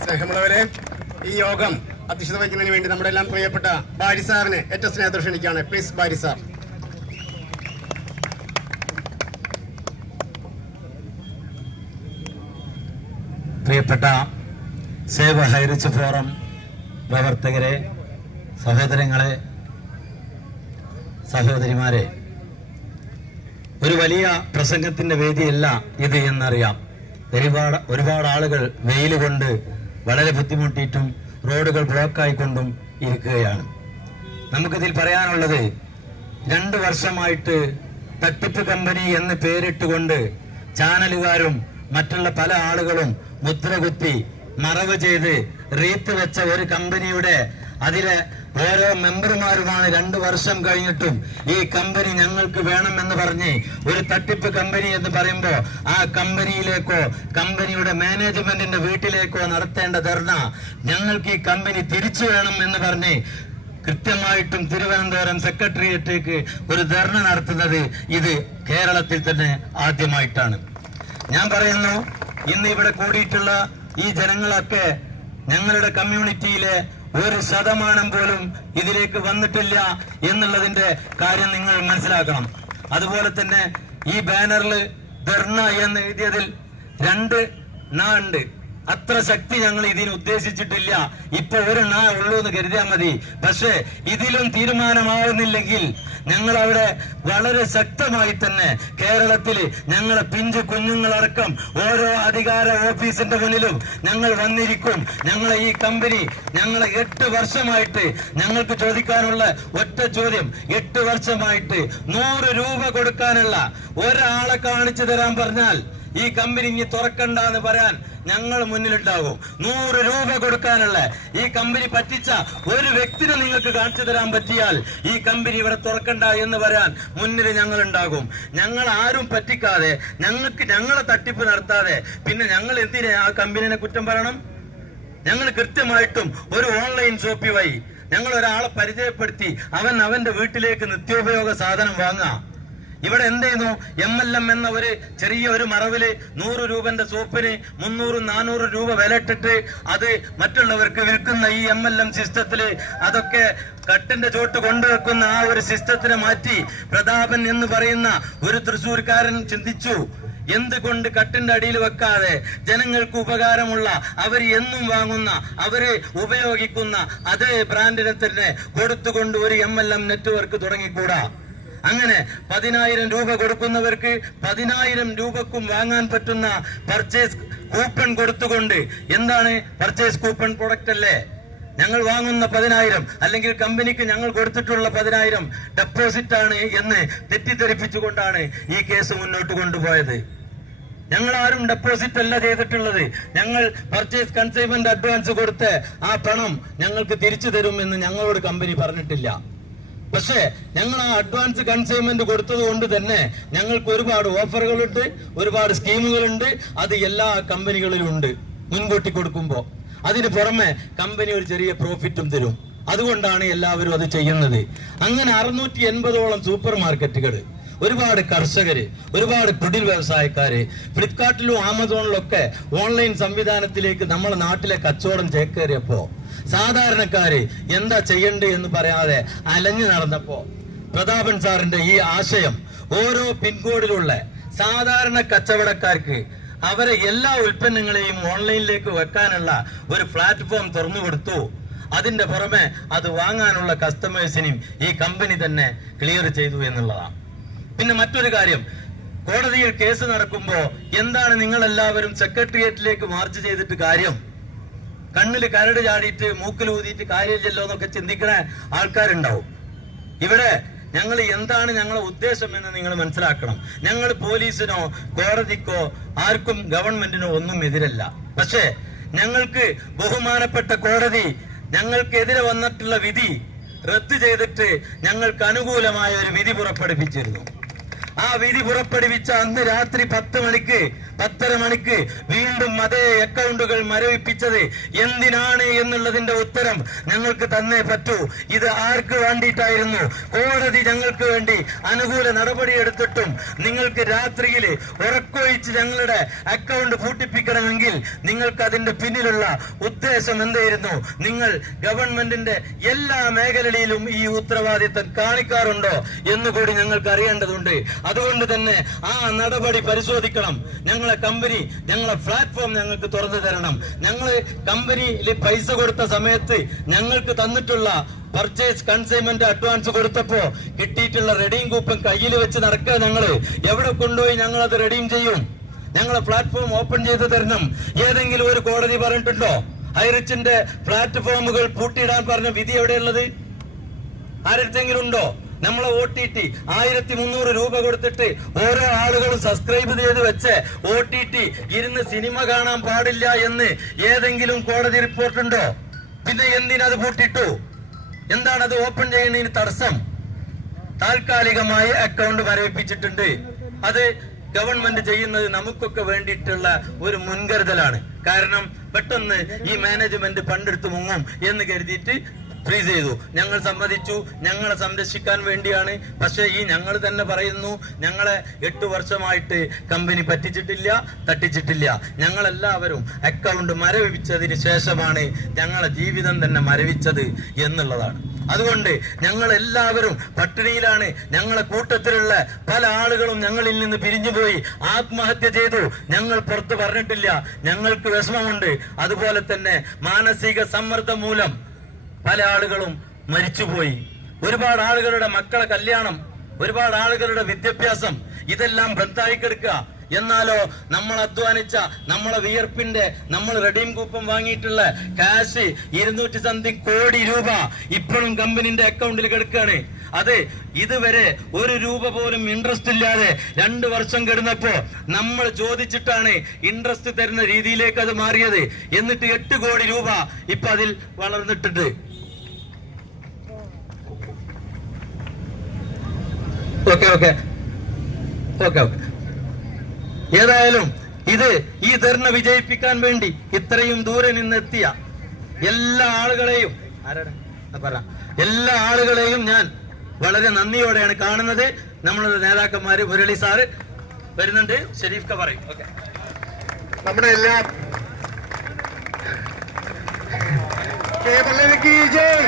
സ്നേഹമുള്ളവരെ, ഈ യോഗം അധ്യക്ഷത വഹിക്കുന്നതിന് വേണ്ടി നമ്മുടെ എല്ലാം പ്രിയപ്പെട്ട ബാരി സാറിനെ ഏറ്റവും സ്നേഹത്തോടെ ക്ഷണിക്കുകയാണ്. Please Bari sir. പ്രിയപ്പെട്ട സേവ് ഹൈറിച്ച് ഫോറം പ്രവർത്തകരെ, സഹോദരങ്ങളെ, സഹോദരിമാരെ, ഒരു വലിയ പ്രസംഗത്തിന്റെ വേദിയല്ല ഇത് എന്നറിയാം. ഒരുപാട് ആളുകൾ വെയിൽ കൊണ്ട് വളരെ ബുദ്ധിമുട്ടിയിട്ടും റോഡുകൾ ബ്ലോക്കായിക്കൊണ്ടും ഇരിക്കുകയാണ്. നമുക്കിതിൽ പറയാനുള്ളത്, 2 വർഷമായിട്ട് തട്ടിപ്പ് കമ്പനി എന്ന് പേരിട്ടുകൊണ്ട് ചാനലുകാരും മറ്റുള്ള പല ആളുകളും മുദ്രകുത്തി മറവ് ചെയ്ത് റീത്ത് വെച്ച ഒരു കമ്പനിയുടെ അതിലെ ഓരോ മെമ്പർമാരുമാണ് 2 വർഷം കഴിഞ്ഞിട്ടും ഈ കമ്പനി ഞങ്ങൾക്ക് വേണമെന്ന് പറഞ്ഞ് ഒരു തട്ടിപ്പ് കമ്പനി എന്ന് പറയുമ്പോൾ ആ കമ്പനിയിലേക്കോ കമ്പനിയുടെ മാനേജ്മെന്റിന്റെ വീട്ടിലേക്കോ നടത്തേണ്ട ധർണ ഞങ്ങൾക്ക് ഈ കമ്പനി തിരിച്ചു വേണം എന്ന് പറഞ്ഞ് കൃത്യമായിട്ടും തിരുവനന്തപുരം സെക്രട്ടേറിയറ്റിലേക്ക് ഒരു ധർണ നടത്തുന്നത് ഇത് കേരളത്തിൽ തന്നെ ആദ്യമായിട്ടാണ്. ഞാൻ പറയുന്നു, ഇന്ന് ഇവിടെ കൂടിയിട്ടുള്ള ഈ ജനങ്ങളൊക്കെ ഞങ്ങളുടെ കമ്മ്യൂണിറ്റിയിലെ 1% പോലും ഇതിലേക്ക് വന്നിട്ടില്ല എന്നുള്ളതിന്റെ കാര്യം നിങ്ങൾ മനസ്സിലാക്കണം. അതുപോലെ തന്നെ ഈ ബാനറിൽ ധർണ എന്ന് എഴുതിയതിൽ 2 ണ ഉണ്ട്. അത്ര ശക്തി ഞങ്ങൾ ഇതിന് ഉദ്ദേശിച്ചിട്ടില്ല. ഇപ്പൊ 1 ണ ഉള്ളൂ എന്ന് കരുതിയാൽ മതി. പക്ഷേ ഇതിലും തീരുമാനമാവുന്നില്ലെങ്കിൽ ഞങ്ങൾ അവിടെ വളരെ ശക്തമായി തന്നെ കേരളത്തിൽ ഞങ്ങളെ പിഞ്ചു കുഞ്ഞുങ്ങളടക്കം ഓരോ അധികാര ഓഫീസിന്റെ മുന്നിലും ഞങ്ങൾ വന്നിരിക്കും. ഞങ്ങളെ ഈ കമ്പനി ഞങ്ങളെ 8 വർഷമായിട്ട് ഞങ്ങൾക്ക് ചോദിക്കാനുള്ള ഒറ്റ ചോദ്യം, 8 വർഷമായിട്ട് 100 രൂപ കൊടുക്കാനുള്ള ഒരാളെ കാണിച്ചു തരാൻ പറഞ്ഞാൽ ഈ കമ്പനി ഇനി തുറക്കണ്ട എന്ന് പറയാൻ ഞങ്ങൾ മുന്നിലുണ്ടാകും. 100 രൂപ കൊടുക്കാനുള്ള ഈ കമ്പനി പറ്റിച്ച ഒരു വ്യക്തിനെ നിങ്ങൾക്ക് കാണിച്ചു തരാൻ പറ്റിയാൽ ഈ കമ്പനി ഇവിടെ തുറക്കണ്ട എന്ന് പറയാൻ മുന്നിൽ ഞങ്ങൾ ഉണ്ടാകും. ഞങ്ങൾ ആരും പറ്റിക്കാതെ, ഞങ്ങളെ തട്ടിപ്പ് നടത്താതെ പിന്നെ ഞങ്ങൾ എന്തിനാ ആ കമ്പനിനെ കുറ്റം പറയണം? ഞങ്ങൾ കൃത്യമായിട്ടും ഒരു ഓൺലൈൻ ഷോപ്പി വഴി ഞങ്ങൾ ഒരാളെ പരിചയപ്പെടുത്തി അവന്റെ വീട്ടിലേക്ക് നിത്യോപയോഗ സാധനം വാങ്ങാം. ഇവിടെ എന്ത് ചെയ്യുന്നു? MLM എന്ന ഒരു ചെറിയ ഒരു മറവില് 100 രൂപന്റെ സോപ്പിന് 300-400 രൂപ വില ഇട്ടിട്ട് അത് മറ്റുള്ളവർക്ക് വിൽക്കുന്ന ഈ MLM സിസ്റ്റത്തില് അതൊക്കെ കട്ടിന്റെ ചോട്ട് കൊണ്ടുവെക്കുന്ന ആ ഒരു സിസ്റ്റത്തിനെ മാറ്റി പ്രതാപൻ എന്ന് പറയുന്ന ഒരു തൃശ്ശൂർക്കാരൻ ചിന്തിച്ചു, എന്തുകൊണ്ട് കട്ടിന്റെ അടിയിൽ വെക്കാതെ ജനങ്ങൾക്ക് ഉപകാരമുള്ള, അവർ എന്നും വാങ്ങുന്ന, അവര് ഉപയോഗിക്കുന്ന അതേ ബ്രാൻഡിനെ തന്നെ കൊടുത്തുകൊണ്ട് ഒരു MLM നെറ്റ്വർക്ക് തുടങ്ങിക്കൂടാ? അങ്ങനെ 10,000 രൂപ കൊടുക്കുന്നവർക്ക് 10,000 രൂപക്കും വാങ്ങാൻ പറ്റുന്ന പർച്ചേസ് കൂപ്പൺ കൊടുത്തുകൊണ്ട്, എന്താണ് പർച്ചേസ് കൂപ്പൺ? പ്രൊഡക്റ്റ് അല്ലേ? ഞങ്ങൾ വാങ്ങുന്ന 10,000 അല്ലെങ്കിൽ കമ്പനിക്ക് ഞങ്ങൾ കൊടുത്തിട്ടുള്ള 10,000 ഡെപ്പോസിറ്റ് ആണ് എന്ന് തെറ്റിദ്ധരിപ്പിച്ചുകൊണ്ടാണ് ഈ കേസ് മുന്നോട്ട് കൊണ്ടുപോയത്. ഞങ്ങൾ ആരും ഡെപ്പോസിറ്റ് അല്ല ചെയ്തിട്ടുള്ളത്. ഞങ്ങൾ പർച്ചേസ് കൺസൈൻമെന്റ് അഡ്വാൻസ് കൊടുത്ത് ആ പണം ഞങ്ങൾക്ക് തിരിച്ചു തരുമെന്ന് ഞങ്ങളോട് കമ്പനി പറഞ്ഞിട്ടില്ല. പക്ഷേ ഞങ്ങൾ ആ അഡ്വാൻസ് കൺസൈൻമെന്റ് കൊടുത്തത് കൊണ്ട് തന്നെ ഞങ്ങൾക്ക് ഒരുപാട് ഓഫറുകളുണ്ട്, ഒരുപാട് സ്കീമുകളുണ്ട്. അത് എല്ലാ കമ്പനികളിലും ഉണ്ട്. മുൻകൂട്ടി കൊടുക്കുമ്പോൾ അതിന് പുറമെ കമ്പനി ഒരു ചെറിയ പ്രോഫിറ്റും തരും. അതുകൊണ്ടാണ് എല്ലാവരും അത് ചെയ്യുന്നത്. അങ്ങനെ 680ഓളം സൂപ്പർ മാർക്കറ്റുകൾ, ഒരുപാട് കർഷകര്, ഒരുപാട് കുടിൽ വ്യവസായക്കാര്, ഫ്ലിപ്കാർട്ടിലും ആമസോണിലൊക്കെ ഓൺലൈൻ സംവിധാനത്തിലേക്ക് നമ്മുടെ നാട്ടിലെ കച്ചവടം ചേക്കേറിയപ്പോ സാധാരണക്കാര് എന്താ ചെയ്യണ്ടേ എന്ന് പറയാതെ അലഞ്ഞു നടന്നപ്പോ പ്രതാപൻ സാറിന്റെ ഈ ആശയം ഓരോ പിൻകോഡിലുള്ള സാധാരണ കച്ചവടക്കാർക്ക് അവരെ എല്ലാ ഉൽപ്പന്നങ്ങളെയും ഓൺലൈനിലേക്ക് വെക്കാനുള്ള ഒരു പ്ലാറ്റ്ഫോം തുറന്നു കൊടുത്തു. അതിന്റെ പുറമെ അത് വാങ്ങാനുള്ള കസ്റ്റമേഴ്സിനെയും ഈ കമ്പനി തന്നെ ക്ലിയർ ചെയ്തു എന്നുള്ളതാണ്. പിന്നെ മറ്റൊരു കാര്യം, കോടതിയിൽ കേസ് നടക്കുമ്പോ എന്താണ് നിങ്ങൾ എല്ലാവരും സെക്രട്ടേറിയറ്റിലേക്ക് മാർച്ച് ചെയ്തിട്ട് കാര്യം? കണ്ണിൽ കരട് ചാടിയിട്ട് മൂക്കിൽ ഊതിയിട്ട് കാര്യമില്ലല്ലോ എന്നൊക്കെ ചിന്തിക്കണ ആൾക്കാരുണ്ടാവും. ഇവിടെ ഞങ്ങൾ എന്താണ് ഞങ്ങളുടെ ഉദ്ദേശം എന്ന് നിങ്ങൾ മനസ്സിലാക്കണം. ഞങ്ങൾ പോലീസിനോ കോടതിക്കോ ആർക്കും ഗവൺമെന്റിനോ ഒന്നും എതിരല്ല. പക്ഷേ ഞങ്ങൾക്ക് ബഹുമാനപ്പെട്ട കോടതി ഞങ്ങൾക്കെതിരെ വന്നിട്ടുള്ള വിധി റദ്ദ് ചെയ്തിട്ട് ഞങ്ങൾക്ക് അനുകൂലമായ ഒരു വിധി പുറപ്പെടുവിച്ചിരുന്നു. ആ വിധി പുറപ്പെടുവിച്ച അന്ന് രാത്രി 10:30 മണിക്ക് വീണ്ടും അതേ അക്കൗണ്ടുകൾ മരവിപ്പിച്ചത് എന്തിനാണ് എന്നുള്ളതിന്റെ ഉത്തരം ഞങ്ങൾക്ക് തന്നേ പറ്റൂ. ഇത് ആർക്ക് വേണ്ടിയിട്ടായിരുന്നു? കോടതി ഞങ്ങൾക്ക് വേണ്ടി അനുകൂല നടപടിയെടുത്തിട്ടും നിങ്ങൾക്ക് രാത്രിയിൽ ഉറക്കൊഴിച്ച് ഞങ്ങളുടെ അക്കൗണ്ട് പൂട്ടിപ്പിക്കണമെങ്കിൽ നിങ്ങൾക്ക് അതിന്റെ പിന്നിലുള്ള ഉദ്ദേശം എന്തായിരുന്നു? നിങ്ങൾ ഗവൺമെന്റിന്റെ എല്ലാ മേഖലയിലും ഈ ഉത്തരവാദിത്തം കാണിക്കാറുണ്ടോ എന്നുകൂടി ഞങ്ങൾക്ക് അറിയേണ്ടതുണ്ട്. അതുകൊണ്ട് തന്നെ ആ നടപടി പരിശോധിക്കണം. ഞങ്ങളെ കമ്പനി, ഞങ്ങളെ പ്ലാറ്റ്ഫോം ഞങ്ങൾക്ക് തുറന്നു തരണം. ഞങ്ങൾ കമ്പനിയിൽ പൈസ കൊടുത്ത സമയത്ത് ഞങ്ങൾക്ക് തന്നിട്ടുള്ള പർച്ചേസ് കൺസൈൻമെന്റ് അഡ്വാൻസ് കൊടുത്തപ്പോ കിട്ടിയിട്ടുള്ള റെഡീം കൂപ്പൺ കയ്യിൽ വെച്ച് നടക്കുക. ഞങ്ങൾ എവിടെ കൊണ്ടുപോയി ഞങ്ങൾ അത് റെഡീം ചെയ്യും? ഞങ്ങളെ പ്ലാറ്റ്ഫോം ഓപ്പൺ ചെയ്ത് തരണം. ഏതെങ്കിലും ഒരു കോടതി പറഞ്ഞിട്ടുണ്ടോ ഹൈറിച്ചിന്റെ പ്ലാറ്റ്ഫോമുകൾ പൂട്ടിയിടാൻ പറഞ്ഞ വിധി എവിടെയുള്ളത്? ആരെടുത്തെങ്കിലും ഉണ്ടോ? നമ്മളെ OTT 1300 രൂപ കൊടുത്തിട്ട് ഓരോ ആളുകളും സബ്സ്ക്രൈബ് ചെയ്ത് വെച്ച് OTT ഇരുന്ന് സിനിമ കാണാൻ പാടില്ല എന്ന് ഏതെങ്കിലും കോടതി റിപ്പോർട്ടുണ്ടോ? പിന്നെ എന്തിനത് പൂട്ടിട്ടു? എന്താണത് ഓപ്പൺ ചെയ്യുന്നതിന് തടസ്സം? താൽക്കാലികമായി അക്കൗണ്ട് മരവിപ്പിച്ചിട്ടുണ്ട്. അത് ഗവൺമെന്റ് ചെയ്യുന്നത് നമുക്കൊക്കെ വേണ്ടിയിട്ടുള്ള ഒരു മുൻകരുതലാണ്. കാരണം പെട്ടെന്ന് ഈ മാനേജ്മെന്റ് പണ്ടെടുത്ത് മുങ്ങും എന്ന് കരുതിയിട്ട് ഫ്രീസ് ചെയ്തു. ഞങ്ങൾ സമ്മതിച്ചു, ഞങ്ങളെ സംരക്ഷിക്കാൻ വേണ്ടിയാണ്. പക്ഷേ ഈ ഞങ്ങൾ തന്നെ പറയുന്നു, ഞങ്ങളെ 8 വർഷമായിട്ട് കമ്പനി പറ്റിച്ചിട്ടില്ല, തട്ടിച്ചിട്ടില്ല. ഞങ്ങളെല്ലാവരും അക്കൗണ്ട് മരവിപ്പിച്ചതിന് ശേഷമാണ് ഞങ്ങളെ ജീവിതം തന്നെ മരവിച്ചത് എന്നുള്ളതാണ്. അതുകൊണ്ട് ഞങ്ങൾ എല്ലാവരും പട്ടിണിയിലാണ്. ഞങ്ങളെ കൂട്ടത്തിലുള്ള പല ആളുകളും ഞങ്ങളിൽ നിന്ന് പിരിഞ്ഞുപോയി ആത്മഹത്യ ചെയ്തു. ഞങ്ങൾ പുറത്ത് പറഞ്ഞിട്ടില്ല. ഞങ്ങൾക്ക് വിഷമമുണ്ട്. അതുപോലെ തന്നെ മാനസിക സമ്മർദ്ദം മൂലം പല ആളുകളും മരിച്ചുപോയി. ഒരുപാട് ആളുകളുടെ മക്കളെ കല്യാണം, ഒരുപാട് ആളുകളുടെ വിദ്യാഭ്യാസം ഇതെല്ലാം ബന്ധായി കിടക്കുക. എന്നാലോ നമ്മൾ അധ്വാനിച്ച, നമ്മളെ വിയർപ്പിന്റെ, നമ്മൾ റെഡീം കൂപ്പൺ വാങ്ങിയിട്ടുള്ള കാശ് 200 സംതിങ് കോടി രൂപ ഇപ്പോഴും കമ്പനിന്റെ അക്കൗണ്ടിൽ കിടക്കുകയാണ്. അത് ഇതുവരെ 1 രൂപ പോലും ഇൻട്രസ്റ്റ് ഇല്ലാതെ 2 വർഷം കിടന്നപ്പോ നമ്മൾ ചോദിച്ചിട്ടാണ് ഇൻട്രസ്റ്റ് തരുന്ന രീതിയിലേക്ക് അത് മാറിയത്. എന്നിട്ട് 8 കോടി രൂപ ഇപ്പൊ അതിൽ വളർന്നിട്ടുണ്ട്. ഓക്കെ ഏതായാലും ഇത് ഈ ധർണ വിജയിപ്പിക്കാൻ വേണ്ടി ഇത്രയും ദൂരെ നിന്നെത്തിയ എല്ലാ ആളുകളെയും ഞാൻ വളരെ നന്ദിയോടെയാണ് കാണുന്നത്. നമ്മളുടെ നേതാക്കന്മാര് മുരളി സാറ് വരുന്നുണ്ട്, ഷെരീഫ് ക പറയും. ഓക്കെ, നമ്മുടെ എല്ലാം കേരളക്ക് ജയ്,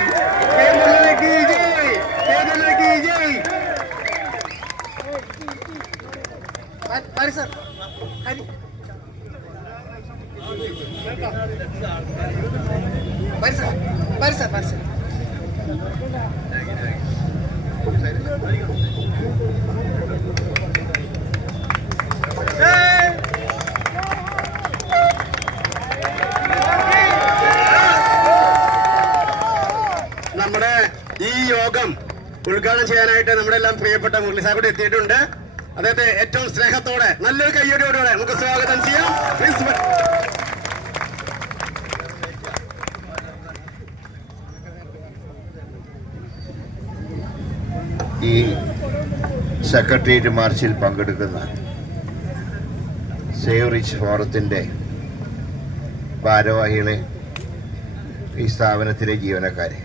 കേരളക്ക് ജയ്, കേരളക്ക് ജയ്. സർ നമ്മുടെ ഈ യോഗം ഉദ്ഘാടനം ചെയ്യാനായിട്ട് നമ്മുടെ എല്ലാം പ്രിയപ്പെട്ട മുരളി സാഹിബ് എത്തിയിട്ടുണ്ട്. അദ്ദേഹത്തെ ഏറ്റവും സ്നേഹത്തോടെ നല്ലൊരു കയ്യടിയോടെ നമുക്ക് സ്വാഗതം ചെയ്യാം. ഈ സെക്രട്ടേറിയറ്റ് മാർച്ചിൽ പങ്കെടുക്കുന്ന സേവ് റിച്ച് ഫോറത്തിൻ്റെ ഭാരവാഹികളെ, ഈ സ്ഥാപനത്തിലെ ജീവനക്കാരെ,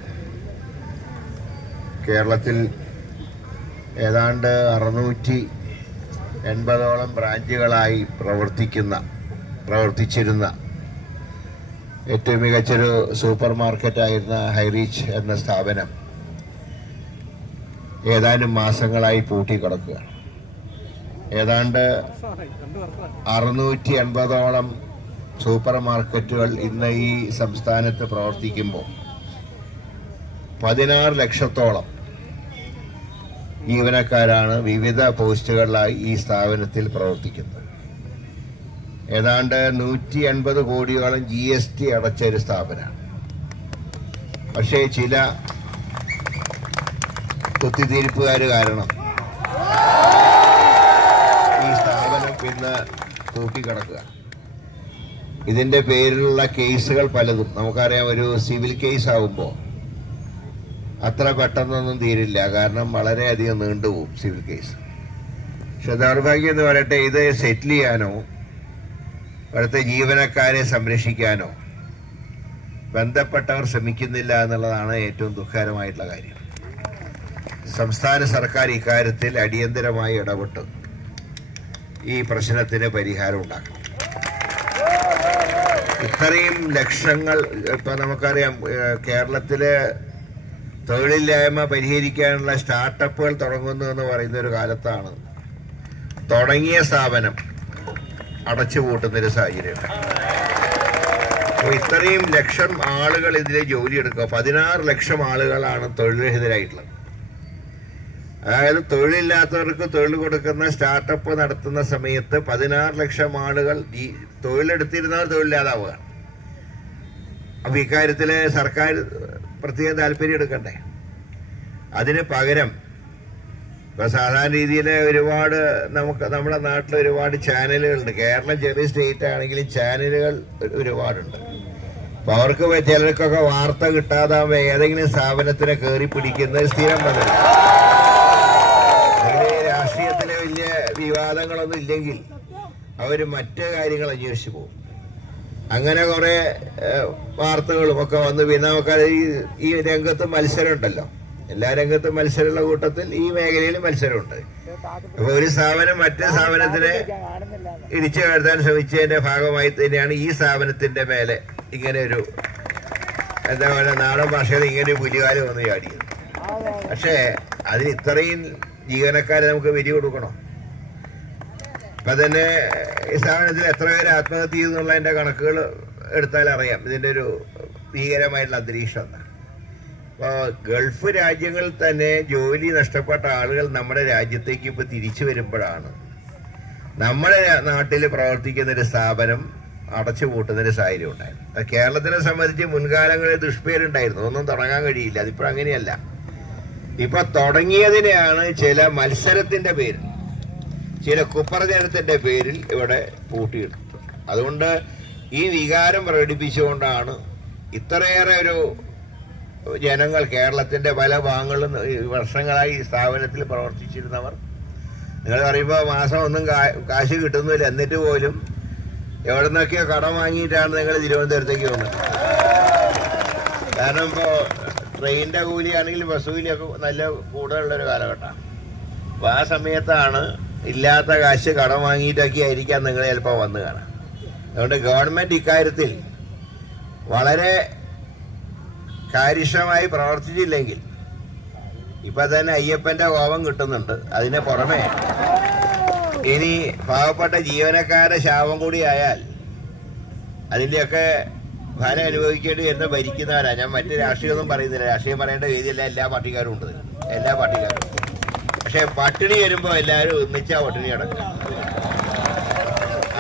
കേരളത്തിൽ ഏതാണ്ട് 680ഓളം ബ്രാഞ്ചുകളായി പ്രവർത്തിച്ചിരുന്ന ഏറ്റവും മികച്ചൊരു സൂപ്പർ മാർക്കറ്റായിരുന്ന ഹൈറീച്ച് എന്ന സ്ഥാപനം ഏതാനും മാസങ്ങളായി പൂട്ടിക്കിടക്കുകയാണ്. ഏതാണ്ട് 680ഓളം സൂപ്പർ മാർക്കറ്റുകൾ ഇന്ന് ഈ സംസ്ഥാനത്ത് പ്രവർത്തിക്കുമ്പോൾ 16 ലക്ഷത്തോളം ജീവനക്കാരാണ് വിവിധ പോസ്റ്റുകളിലായി ഈ സ്ഥാപനത്തിൽ പ്രവർത്തിക്കുന്നത്. ഏതാണ്ട് 180 കോടിയോളം GST അടച്ച ഒരു സ്ഥാപനമാണ്. പക്ഷേ ചില കുത്തിത്തീർപ്പുകാർ കാരണം ഈ സ്ഥാപനം ഇന്ന് തൂക്കിക്കിടക്കുക. ഇതിന്റെ പേരിലുള്ള കേസുകൾ പലതും നമുക്കറിയാം. ഒരു സിവിൽ കേസ് ആകുമ്പോൾ അത്ര പെട്ടെന്നൊന്നും തീരില്ല, കാരണം വളരെയധികം നീണ്ടുപോകും സിവിൽ കേസ്. പക്ഷെ ദൗർഭാഗ്യം എന്ന് പറയട്ടെ, ഇത് സെറ്റിൽ ചെയ്യാനോ അവിടുത്തെ ജീവനക്കാരെ സംരക്ഷിക്കാനോ ബന്ധപ്പെട്ടവർ ശ്രമിക്കുന്നില്ല എന്നുള്ളതാണ് ഏറ്റവും ദുഃഖകരമായിട്ടുള്ള കാര്യം. സംസ്ഥാന സർക്കാർ ഇക്കാര്യത്തിൽ അടിയന്തരമായി ഇടപെട്ട് ഈ പ്രശ്നത്തിന് പരിഹാരം ഉണ്ടാക്കണം. ഇത്രയും ലക്ഷങ്ങൾ, ഇപ്പൊ നമുക്കറിയാം കേരളത്തിലെ തൊഴിലില്ലായ്മ പരിഹരിക്കാനുള്ള സ്റ്റാർട്ടപ്പുകൾ തുടങ്ങുന്നു എന്ന് പറയുന്ന ഒരു കാലത്താണ് തുടങ്ങിയ സ്ഥാപനം അടച്ചുപൂട്ടുന്നൊരു സാഹചര്യം. അപ്പോൾ ഇത്രയും ലക്ഷം ആളുകൾ ഇതിലെ ജോലി എടുക്കുക. 16 ലക്ഷം ആളുകളാണ് തൊഴിൽരഹിതരായിട്ടുള്ളത്. അതായത് തൊഴിലില്ലാത്തവർക്ക് തൊഴിൽ കൊടുക്കുന്ന സ്റ്റാർട്ടപ്പ് നടത്തുന്ന സമയത്ത് 16 ലക്ഷം ആളുകൾ ഈ തൊഴിലെടുത്തിരുന്നവർ തൊഴിലില്ലാതാവുകയാണ്. അപ്പൊ ഇക്കാര്യത്തില് സർക്കാർ പ്രത്യേക താല്പര്യം എടുക്കണ്ടേ? അതിന് പകരം ഇപ്പൊ സാധാരണ രീതിയിൽ ഒരുപാട് നമ്മുടെ നാട്ടിൽ ഒരുപാട് ചാനലുകളുണ്ട്. കേരളം ചെറിയ സ്റ്റേറ്റ് ആണെങ്കിലും ചാനലുകൾ ഒരുപാടുണ്ട്. അപ്പൊ അവർക്ക് ചിലർക്കൊക്കെ വാർത്ത കിട്ടാതാവുമ്പോ ഏതെങ്കിലും സ്ഥാപനത്തിനെ കയറി പിടിക്കുന്നത് സ്ഥിരം പതിവ്. രാഷ്ട്രീയത്തിലെ വലിയ വിവാദങ്ങളൊന്നും ഇല്ലെങ്കിൽ അവര് മറ്റു കാര്യങ്ങൾ അന്വേഷിച്ചു പോകും. അങ്ങനെ കുറെ വാർത്തകളും ഒക്കെ വന്ന് പിന്നെ നമുക്ക് ഈ രംഗത്ത് മത്സരം ഉണ്ടല്ലോ. എല്ലാ രംഗത്തും മത്സരമുള്ള കൂട്ടത്തിൽ ഈ മേഖലയിൽ മത്സരമുണ്ട്. അപ്പൊ ഒരു സ്ഥാപനം മറ്റു സ്ഥാപനത്തിനെ ഇടിച്ചു കയറ്റാൻ ശ്രമിച്ചതിന്റെ ഭാഗമായി തന്നെയാണ് ഈ സ്ഥാപനത്തിന്റെ മേലെ ഇങ്ങനെ ഒരു എന്താ പറയുക, നാടൻ ഭാഷയിൽ ഇങ്ങനെ ഒരു പുലികാലം വന്ന് ചാടിയത്. പക്ഷേ അതിന് ഇത്രയും ജീവനക്കാരെ നമുക്ക് വിരി കൊടുക്കണം. ഇപ്പൊ തന്നെ ഈ സ്ഥാപനത്തിൽ എത്ര പേര് ആത്മഹത്യ ചെയ്തെന്നുള്ളതിന്റെ കണക്കുകൾ എടുത്താൽ അറിയാം ഇതിന്റെ ഒരു ഭീകരമായിട്ടുള്ള അന്തരീക്ഷം എന്താണ്. അപ്പോൾ ഗൾഫ് രാജ്യങ്ങളിൽ തന്നെ ജോലി നഷ്ടപ്പെട്ട ആളുകൾ നമ്മുടെ രാജ്യത്തേക്ക് ഇപ്പൊ തിരിച്ചു വരുമ്പോഴാണ് നമ്മുടെ നാട്ടിൽ പ്രവർത്തിക്കുന്ന ഒരു സ്ഥാപനം അടച്ചുപൂട്ടുന്നൊരു സാഹചര്യം ഉണ്ടായിരുന്നു. കേരളത്തിനെ സംബന്ധിച്ച് മുൻകാലങ്ങളിൽ ദുഷ്പേരുണ്ടായിരുന്നു, ഒന്നും തുടങ്ങാൻ കഴിയില്ല. അതിപ്പോൾ അങ്ങനെയല്ല. ഇപ്പൊ തുടങ്ങിയതിനെയാണ് ചില മത്സരത്തിന്റെ പേരിൽ, ചില കുപ്രചരണത്തിന്റെ പേരിൽ ഇവിടെ പൂട്ടിയിടുന്നത്. അതുകൊണ്ട് ഈ വികാരം പ്രകടിപ്പിച്ചുകൊണ്ടാണ് ഇത്രയേറെ ഒരു ജനങ്ങൾ കേരളത്തിന്റെ പല ഭാഗങ്ങളിലും വർഷങ്ങളായി ഈ സ്ഥാപനത്തിൽ പ്രവർത്തിച്ചിരുന്നവർ, നിങ്ങൾ പറയുമ്പോൾ മാസം ഒന്നും കാശ് കിട്ടുന്നില്ല, എന്നിട്ട് പോലും എവിടെ നിന്നൊക്കെയോ കടം വാങ്ങിയിട്ടാണ് നിങ്ങൾ തിരുവനന്തപുരത്തേക്ക് വന്നത്. കാരണം ഇപ്പോൾ ട്രെയിനിൻ്റെ കൂലിയാണെങ്കിലും ബസ് കൂലിയൊക്കെ നല്ല കൂടുതലുള്ളൊരു കാലഘട്ടമാണ്. അപ്പോൾ ആ സമയത്താണ് ഇല്ലാത്ത കാശ് കടം വാങ്ങിയിട്ടൊക്കെ ആയിരിക്കാം നിങ്ങൾ ചിലപ്പോൾ വന്ന് കാണാം. അതുകൊണ്ട് ഗവൺമെൻറ് ഇക്കാര്യത്തിൽ വളരെ കാര്യക്ഷമമായി പ്രവർത്തിച്ചില്ലെങ്കിൽ ഇപ്പം തന്നെ അയ്യപ്പൻ്റെ കോപം കിട്ടുന്നുണ്ട്. അതിന് പുറമെ ഇനി പാവപ്പെട്ട ജീവനക്കാരുടെ ശാപം കൂടി ആയാൽ അതിൻ്റെയൊക്കെ ഫലം അനുഭവിക്കേണ്ടി വരുന്ന ഭരിക്കുന്നവരാണ്. ഞാൻ മറ്റ് രാഷ്ട്രീയമൊന്നും പറയുന്നില്ല, രാഷ്ട്രീയം പറയേണ്ട രീതിയല്ല, എല്ലാ പാർട്ടിക്കാരും ഉണ്ട്, എല്ലാ പാർട്ടിക്കാരും. പക്ഷെ പട്ടിണി വരുമ്പോൾ എല്ലാവരും ഒന്നിച്ചാ പട്ടിണി കിടക്കുക.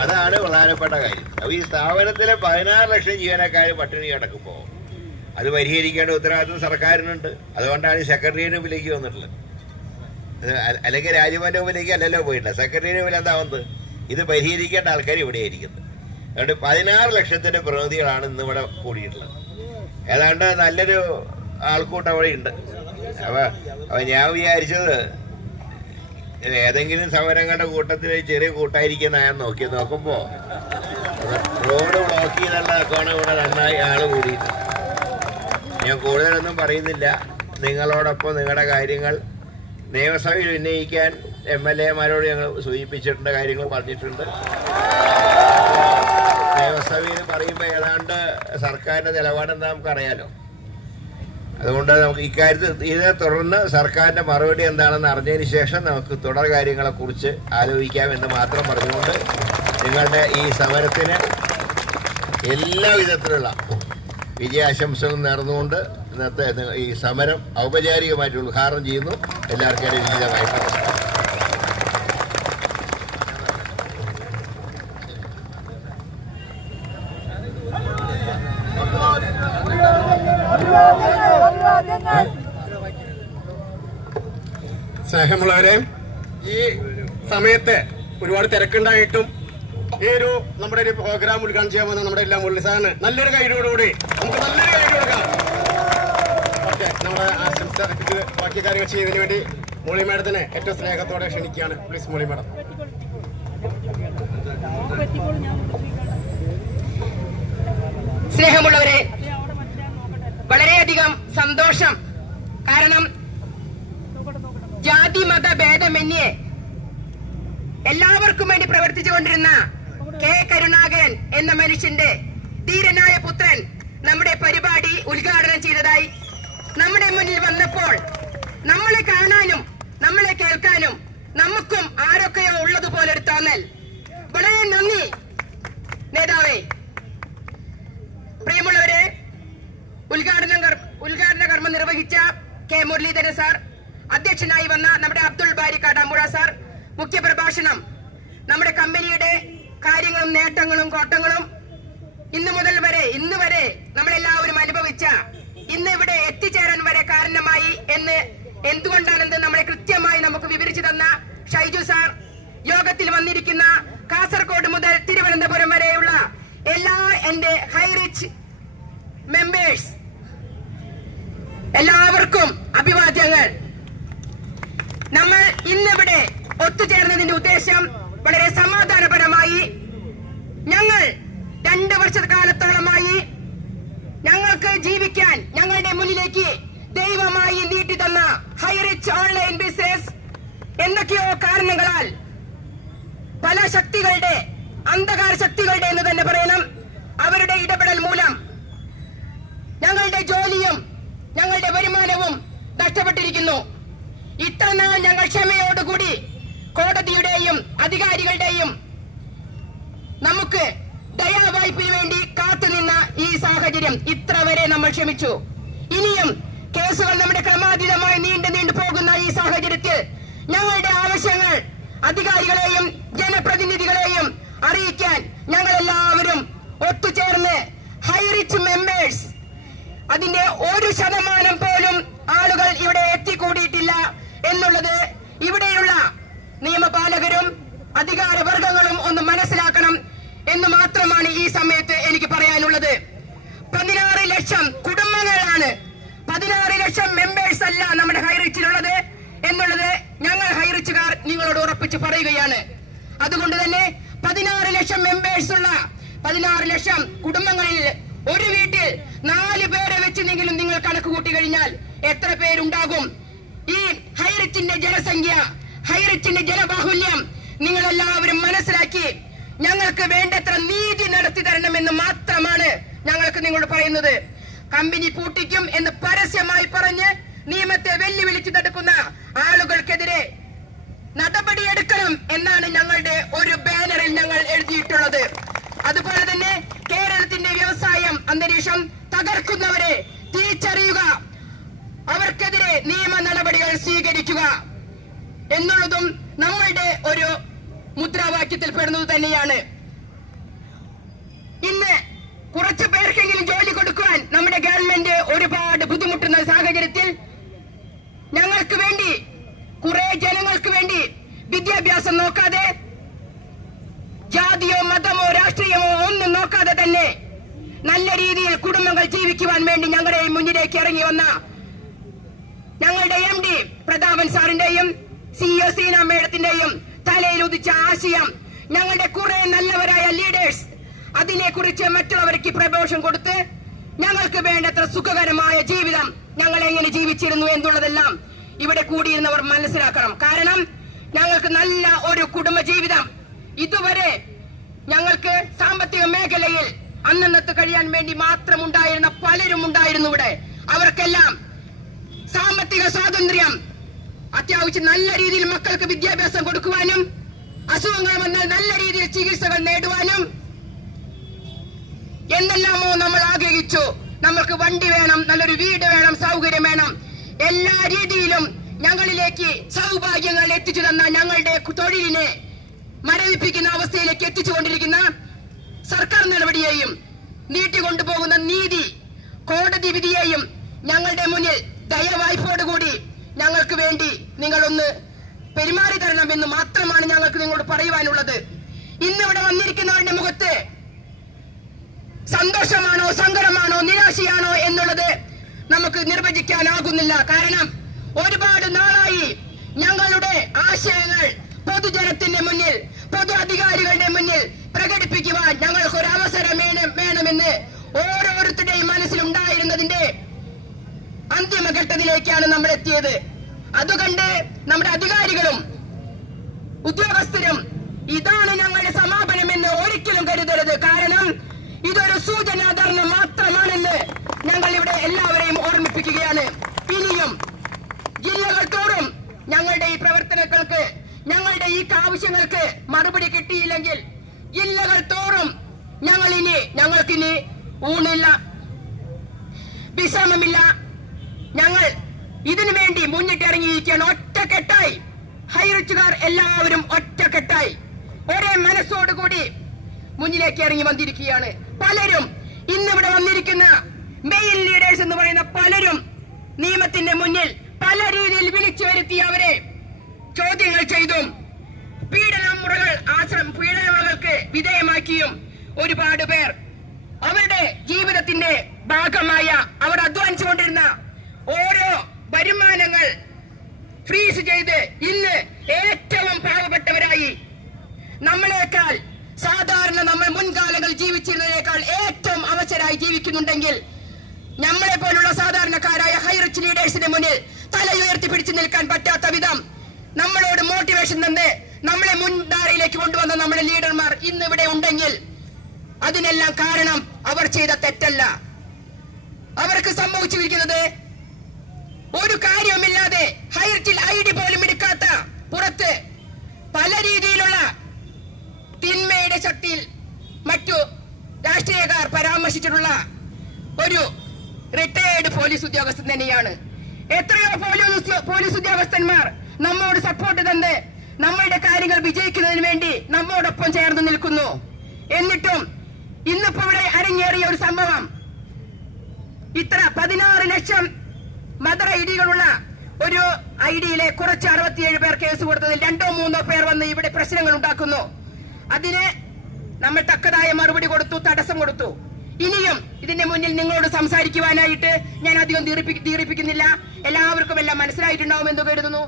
അതാണ് പ്രധാനപ്പെട്ട കാര്യം. അപ്പോൾ ഈ സ്ഥാപനത്തിലെ 16 ലക്ഷം ജീവനക്കാർ പട്ടിണി കിടക്കുമ്പോൾ അത് പരിഹരിക്കേണ്ട ഉത്തരവാദിത്വം സർക്കാരിനുണ്ട്. അതുകൊണ്ടാണ് ഈ സെക്രട്ടറിയേറ്റ് മുമ്പിലേക്ക് വന്നിട്ടുള്ളത്. അല്ലെങ്കിൽ രാജ്ഭവന്റെ മുമ്പിലേക്ക് അല്ലല്ലോ പോയിട്ടില്ല, സെക്രട്ടറിയേറ്റ് മുമ്പിൽ എന്താ വന്നത്? ഇത് പരിഹരിക്കേണ്ട ആൾക്കാർ ഇവിടെ ആയിരിക്കുന്നത്. അതുകൊണ്ട് 16 ലക്ഷത്തിന്റെ പ്രതിനിധികളാണ് ഇന്നിവിടെ കൂടിയിട്ടുള്ളത്. ഏതാണ്ട് നല്ലൊരു ആൾക്കൂട്ടം അവിടെ ഉണ്ട്. അപ്പൊ ഞാൻ വിചാരിച്ചത് ഏതെങ്കിലും സമരങ്ങളുടെ കൂട്ടത്തിൽ ചെറിയ കൂട്ടായിരിക്കുന്ന ഞാൻ നോക്കുമ്പോ റോഡ് ബ്ലോക്ക് ചെയ്തുള്ള അക്കൗണ്ട് ഇവിടെ നന്നായി ആള് കൂടിയിട്ട്. ഞാൻ കൂടുതലൊന്നും പറയുന്നില്ല. നിങ്ങളോടൊപ്പം നിങ്ങളുടെ കാര്യങ്ങൾ നിയമസഭയിൽ ഉന്നയിക്കാൻ MLA-മാരോട് ഞങ്ങൾ സൂചിപ്പിച്ചിട്ടുണ്ട്, കാര്യങ്ങൾ പറഞ്ഞിട്ടുണ്ട്. നിയമസഭയിൽ പറയുമ്പോൾ ഏതാണ്ട് സർക്കാരിൻ്റെ നിലപാടെന്താ നമുക്കറിയാലോ. അതുകൊണ്ട് നമുക്ക് ഇക്കാര്യത്തിൽ ഇതിനെ തുടർന്ന് സർക്കാരിൻ്റെ മറുപടി എന്താണെന്ന് അറിഞ്ഞതിന് ശേഷം നമുക്ക് തുടർ കാര്യങ്ങളെക്കുറിച്ച് ആലോചിക്കാമെന്ന് മാത്രം പറഞ്ഞുകൊണ്ട് നിങ്ങളുടെ ഈ സമരത്തിന് എല്ലാ വിധത്തിലുള്ള വിജയാശംസകളും നേർന്നുകൊണ്ട് ഇന്നത്തെ ഈ സമരം ഔപചാരികമായിട്ട് ഉദ്ഘാടനം ചെയ്യുന്നു. എല്ലാവർക്കും വിജയമായിട്ട് സ്നേഹമുള്ളവരെ, ഈ സമയത്ത് ഒരുപാട് തിരക്കുണ്ടായിട്ടും ഈ ഒരു നമ്മുടെ ഒരു പ്രോഗ്രാം ഉദ്ഘാടനം ചെയ്യാൻ വന്ന നമ്മുടെ എല്ലാം മുരളി സാറിന് നല്ലൊരു കൈയോടുകൂടി നമുക്ക് നല്ലൊരു കൈ കൊടുക്കാം. ഓക്കെ, നമ്മുടെ ആശംസ ബാക്കി കാര്യങ്ങൾ ചെയ്യുന്നതിന് വേണ്ടി മോളി മാഡത്തിനെ ഏറ്റവും സ്നേഹത്തോടെ ക്ഷണിക്കുകയാണ്. Please Molly madam. സ്നേഹമുള്ളവരെ, വളരെയധികം സന്തോഷം. കാരണം ജാതി മത ഭേദമന്യേ എല്ലാവർക്കും വേണ്ടി പ്രവർത്തിച്ചുകൊണ്ടിരുന്ന കെ കരുണാകരൻ എന്ന മനുഷ്യന്റെ ധീരനായ പുത്രൻ നമ്മുടെ പരിപാടി ഉദ്ഘാടനം ചെയ്തതായി നമ്മുടെ മുന്നിൽ വന്നപ്പോൾ നമ്മളെ കാണാനും നമ്മളെ കേൾക്കാനും നമുക്കും ആരൊക്കെയോ ഉള്ളതുപോലെ ഒരു തോന്നൽ. വളരെ നന്ദി നേതാവേ. പ്രിയമുള്ളവരെ, ഉദ്ഘാടന കർമ്മം നിർവഹിച്ച കെ മുരളീധരൻ സാർ, അധ്യക്ഷനായി വന്ന നമ്മുടെ അബ്ദുൾ ബാരി കാടാമ്പുഴ സാർ, മുഖ്യപ്രഭാഷണം നമ്മുടെ കമ്പനിയുടെ കാര്യങ്ങളും നേട്ടങ്ങളും കോട്ടങ്ങളും ഇന്ന് വരെ നമ്മളെല്ലാവരും അനുഭവിച്ച ഇന്ന് ഇവിടെ എത്തിച്ചേരാൻ വരെ കാരണമായി എന്ന് എന്തുകൊണ്ടാണെന്ന് നമ്മളെ കൃത്യമായി നമുക്ക് വിവരിച്ചു തന്ന ഷൈജു സാർ, യോഗത്തിൽ വന്നിരിക്കുന്ന കാസർഗോഡ് മുതൽ തിരുവനന്തപുരം വരെയുള്ള എല്ലാ എന്റെ ഹൈറിച്ച് മെമ്പേഴ്സ്, എല്ലാവർക്കും അഭിവാദ്യങ്ങൾ. നമ്മൾ ഇന്നിവിടെ ഒത്തുചേർന്നതിന്റെ ഉദ്ദേശം വളരെ സമാധാനപരമായി ഞങ്ങൾ 2 വർഷക്കാലത്തോളമായി ഞങ്ങൾക്ക് ജീവിക്കാൻ ഞങ്ങളുടെ മുന്നിലേക്ക് ദൈവമായി നീട്ടി തന്ന ഹൈറിച്ച് ഓൺലൈൻ ബിസിനസ് എന്തൊക്കെയോ കാരണങ്ങളാൽ പല ശക്തികളുടെ, അന്ധകാര ശക്തികളുടെ എന്ന് തന്നെ പറയണം, അവരുടെ ഇടപെടൽ മൂലം ഞങ്ങളുടെ ജോലിയും ഞങ്ങളുടെ വരുമാനവും നഷ്ടപ്പെട്ടിരിക്കുന്നു. ഇത്ര നാൾ ഞങ്ങൾ ക്ഷമയോടുകൂടി കോടതിയുടെയും അധികാരികളുടെയും നമുക്ക് ദയാവായ്പിന് വേണ്ടി കാത്തുനിന്ന ഈ സാഹചര്യം ഇത്ര വരെ നമ്മൾ ക്ഷമിച്ചു. ഇനിയും കേസുകൾ നമ്മുടെ ക്രമാതീതമായി നീണ്ടു പോകുന്ന ഈ സാഹചര്യത്തിൽ ഞങ്ങളുടെ ആവശ്യങ്ങൾ അധികാരികളെയും ജനപ്രതിനിധികളെയും അറിയിക്കാൻ ഞങ്ങൾ എല്ലാവരും ഒത്തുചേർന്ന് ഹൈറിച്ച് മെമ്പേഴ്സ്, അതിന്റെ 1% പോലും ആളുകൾ ഇവിടെ എത്തിക്കൂടിയിട്ടില്ല എന്നുള്ളത് ഇവിടെയുള്ള നിയമപാലകരും അധികാരവർഗങ്ങളും ഒന്ന് മനസ്സിലാക്കണം എന്ന് മാത്രമാണ് ഈ സമയത്ത് എനിക്ക് പറയാനുള്ളത്. 16 ലക്ഷം കുടുംബങ്ങളാണ്, 16 ലക്ഷം മെമ്പേഴ്സ് അല്ല നമ്മുടെ ഹൈറിച്ചിലുള്ളത് എന്നുള്ളത് ഞങ്ങൾ ഹൈറിച്ചുകാർ നിങ്ങളോട് ഉറപ്പിച്ച് പറയുകയാണ്. അതുകൊണ്ട് തന്നെ 16 ലക്ഷം മെമ്പേഴ്സ് ഉള്ള 16 ലക്ഷം കുടുംബങ്ങളിൽ ഒരു വീട്ടിൽ 4 പേരെ വെച്ചെങ്കിലും നിങ്ങൾ കണക്ക് കൂട്ടി കഴിഞ്ഞാൽ എത്ര പേരുണ്ടാകും? ഈ ഹൈറിച്ചിന്റെ ജനസംഖ്യ, ഹൈറിച്ചിന്റെ ജനബാഹുല്യം നിങ്ങൾ എല്ലാവരും മനസ്സിലാക്കി ഞങ്ങൾക്ക് വേണ്ടത്ര നീതി നടത്തി തരണമെന്ന് മാത്രമാണ് ഞങ്ങൾക്ക് നിങ്ങളോട് പറയുന്നത്. കമ്പനി പൂട്ടിക്കും എന്ന് പരസ്യമായി പറഞ്ഞ് നിയമത്തെ വെല്ലുവിളിച്ചു തടുക്കുന്ന ആളുകൾക്കെതിരെ നടപടിയെടുക്കണം എന്നാണ് ഞങ്ങളുടെ ഒരു ബാനറിൽ ഞങ്ങൾ എഴുതിയിട്ടുള്ളത്. അതുപോലെ തന്നെ കേരളത്തിന്റെ വ്യവസായം അന്തരീക്ഷം തകർക്കുന്നവരെ തിരിച്ചറിയുക, അവർക്കെതിരെ നിയമ നടപടികൾ സ്വീകരിക്കുക എന്നുള്ളതും നമ്മളുടെ ഒരു മുദ്രാവാക്യത്തിൽ പെടുന്നത് തന്നെയാണ്. ഇന്ന് കുറച്ചു പേർക്കെങ്കിലും ജോലി കൊടുക്കുവാൻ നമ്മുടെ ഗവൺമെന്റ് ഒരുപാട് ബുദ്ധിമുട്ടുന്ന സാഹചര്യത്തിൽ ഞങ്ങൾക്ക് വേണ്ടി, കുറെ ജനങ്ങൾക്ക് വേണ്ടി വിദ്യാഭ്യാസം നോക്കാതെ, ജാതിയോ മതമോ രാഷ്ട്രീയമോ ഒന്നും നോക്കാതെ തന്നെ നല്ല രീതിയിൽ കുടുംബങ്ങൾ ജീവിക്കുവാൻ വേണ്ടി ഞങ്ങളുടെ മുന്നിലേക്ക് ഇറങ്ങി വന്ന ഞങ്ങളുടെ MD പ്രതാപൻ സാറിന്റെയും CEO സീന മേഡത്തിന്റെയും തലയിൽ ഉദിച്ച ആശയം, ഞങ്ങളുടെ കുറെ നല്ലവരായ ലീഡേഴ്സ് അതിനെക്കുറിച്ച് മറ്റുള്ളവർക്ക് പ്രബോധം കൊടുത്ത് ഞങ്ങൾക്ക് വേണ്ടത്ര സുഖകരമായ ജീവിതം ഞങ്ങൾ എങ്ങനെ ജീവിച്ചിരുന്നു എന്നുള്ളതെല്ലാം ഇവിടെ കൂടിയിരുന്നവർ മനസ്സിലാക്കണം. കാരണം ഞങ്ങൾക്ക് നല്ല ഒരു കുടുംബ ജീവിതം ഇതുവരെ ഞങ്ങൾക്ക് സാമ്പത്തിക മേഖലയിൽ അന്നന്നത്ത് കഴിയാൻ വേണ്ടി മാത്രം ഉണ്ടായിരുന്ന പലരും ഉണ്ടായിരുന്നു ഇവിടെ. അവർക്കെല്ലാം സാമ്പത്തിക സ്വാതന്ത്ര്യം, അത്യാവശ്യം നല്ല രീതിയിൽ മക്കൾക്ക് വിദ്യാഭ്യാസം കൊടുക്കുവാനും, അസുഖങ്ങൾ വന്നാൽ നല്ല രീതിയിൽ ചികിത്സകൾ നേടുവാനും എന്നെല്ലാമോ നമ്മൾ ആഗ്രഹിച്ചു. നമ്മൾക്ക് വണ്ടി വേണം, നല്ലൊരു വീട് വേണം, സൗകര്യം വേണം. എല്ലാ രീതിയിലും ഞങ്ങളിലേക്ക് സൗഭാഗ്യങ്ങൾ എത്തിച്ചു തന്ന ഞങ്ങളുടെ തൊഴിലിനെ മരവിപ്പിക്കുന്ന അവസ്ഥയിലേക്ക് എത്തിച്ചുകൊണ്ടിരിക്കുന്ന സർക്കാർ നടപടിയെയും നീട്ടിക്കൊണ്ടുപോകുന്ന നീതി കോടതി വിധിയെയും ഞങ്ങളുടെ മുന്നിൽ ദയവായ്പോടുകൂടി ഞങ്ങൾക്ക് വേണ്ടി നിങ്ങളൊന്ന് പെരുമാറി തരണമെന്ന് മാത്രമാണ് ഞങ്ങൾക്ക് നിങ്ങളോട് പറയുവാനുള്ളത്. ഇന്നിവിടെ വന്നിരിക്കുന്നവരുടെ മുഖത്ത് സന്തോഷമാണോ സങ്കടമാണോ നിരാശയാണോ എന്നുള്ളത് നമുക്ക് നിർവചിക്കാനാകുന്നില്ല. കാരണം ഒരുപാട് നാളായി ഞങ്ങളുടെ ആശയങ്ങൾ പൊതുജനത്തിന്റെ മുന്നിൽ, പൊതു അധികാരികളുടെ മുന്നിൽ പ്രകടിപ്പിക്കുവാൻ ഞങ്ങൾക്ക് ഒരു അവസരം വേണമെന്ന് ഓരോരുത്തരുടെയും മനസ്സിലുണ്ടായിരുന്നതിന്റെ അന്തിമഘട്ടത്തിലേക്കാണ് നമ്മൾ എത്തിയത്. അതുകൊണ്ട് നമ്മുടെ അധികാരികളും ഉദ്യോഗസ്ഥരും ഇതാണ് ഞങ്ങളുടെ സമാപനമെന്ന് ഒരിക്കലും കരുതരുത്. കാരണം ഇതൊരു സൂചനാധർമ്മം മാത്രമാണെന്ന് ഞങ്ങൾ ഇവിടെ എല്ലാവരെയും ഓർമ്മിപ്പിക്കുകയാണ്. ഇനിയും ജില്ലകൾ തോറും ഞങ്ങളുടെ ഈ പ്രവർത്തനങ്ങൾക്ക്, ഞങ്ങളുടെ ഈ ആവശ്യങ്ങൾക്ക് മറുപടി കിട്ടിയില്ലെങ്കിൽ ജില്ലകൾ തോറും ഞങ്ങൾക്കിനി ഊണില്ല, വിശ്രമമില്ല. ഞങ്ങൾ ഇതിനു വേണ്ടി മുന്നിട്ടിറങ്ങിയിരിക്കുകയാണ്. ഒറ്റക്കെട്ടായി ഹൈറിച്ചുകാർ എല്ലാവരും ഒറ്റക്കെട്ടായി ഒരേ മനസ്സോടുകൂടി മുന്നിലേക്ക് ഇറങ്ങി വന്നിരിക്കുകയാണ്. പലരും ഇന്നിവിടെ വന്നിരിക്കുന്ന മെയിൻ ലീഡേഴ്സ് എന്ന് പറയുന്ന പലരും നിയമത്തിന്റെ മുന്നിൽ പല രീതിയിൽ വിളിച്ചു വരുത്തി അവരെ ചോദ്യങ്ങൾ ചെയ്തും പീഡനമുറകൾക്ക് വിധേയമാക്കിയും ഒരുപാട് പേർ അവരുടെ ജീവിതത്തിന്റെ ഭാഗമായ അവർ അധ്വാനിച്ചുകൊണ്ടിരുന്ന ഓരോ വരുമാനങ്ങൾ ഫ്രീസ് ചെയ്ത് ഇന്ന് ഏറ്റവും പാവപ്പെട്ടവരായി, നമ്മളെക്കാൾ സാധാരണ നമ്മൾ മുൻകാലങ്ങൾ ജീവിച്ചിരുന്നതിനേക്കാൾ ഏറ്റവും അവശരായി ജീവിക്കുന്നുണ്ടെങ്കിൽ നമ്മളെ പോലുള്ള സാധാരണക്കാരായ ഹൈറിച്ച് ലീഡേഴ്സിന്റെ മുന്നിൽ തലയുയർത്തി പിടിച്ചു നിൽക്കാൻ പറ്റാത്ത വിധം നമ്മളോട് മോട്ടിവേഷൻ തന്ന് നമ്മളെ മുൻധാരയിലേക്ക് കൊണ്ടുവന്ന നമ്മുടെ ലീഡർമാർ ഇന്ന് ഇവിടെ ഉണ്ടെങ്കിൽ അതിനെല്ലാം കാരണം അവർ ചെയ്ത തെറ്റല്ല. അവർക്ക് സംഭവിച്ചിരിക്കുന്നത് ഒരു കാര്യവുമില്ലാതെ ഹൈറിച്ചിൽ ID പോലും എടുക്കാത്ത, പുറത്ത് പല രീതിയിലുള്ള തിന്മയുടെ ശക്തിയിൽ മറ്റു രാഷ്ട്രീയക്കാർ പരാമർശിച്ചിട്ടുള്ള ഒരു റിട്ടയേർഡ് പോലീസ് ഉദ്യോഗസ്ഥൻ തന്നെയാണ്. എത്രയോ പോലീസ് ഉദ്യോഗസ്ഥന്മാർ നമ്മോട് സപ്പോർട്ട് തന്ന് നമ്മളുടെ കാര്യങ്ങൾ വിജയിക്കുന്നതിന് വേണ്ടി നമ്മോടൊപ്പം ചേർന്ന് നിൽക്കുന്നു. എന്നിട്ടും ഇന്നിപ്പോ ഇവിടെ അരങ്ങേറിയ ഒരു സംഭവം, ഇത്ര 16 ലക്ഷം മദർ ID-കളുള്ള ഒരു ID-യിലെ കുറച്ച് 67 പേർ കേസ് കൊടുത്തതിൽ 2-3 പേർ വന്ന് ഇവിടെ പ്രശ്നങ്ങൾ ഉണ്ടാക്കുന്നു. അതിന് നമ്മൾ തക്കതായ മറുപടി കൊടുത്തു, തടസ്സം കൊടുത്തു. ഇനിയും ഇതിന്റെ മുന്നിൽ നിങ്ങളോട് സംസാരിക്കുവാനായിട്ട് ഞാൻ അധികം ദീർഘിപ്പിക്കുന്നില്ല. എല്ലാവർക്കും എല്ലാം മനസ്സിലായിട്ടുണ്ടാവും എന്ന് കരുതുന്നു.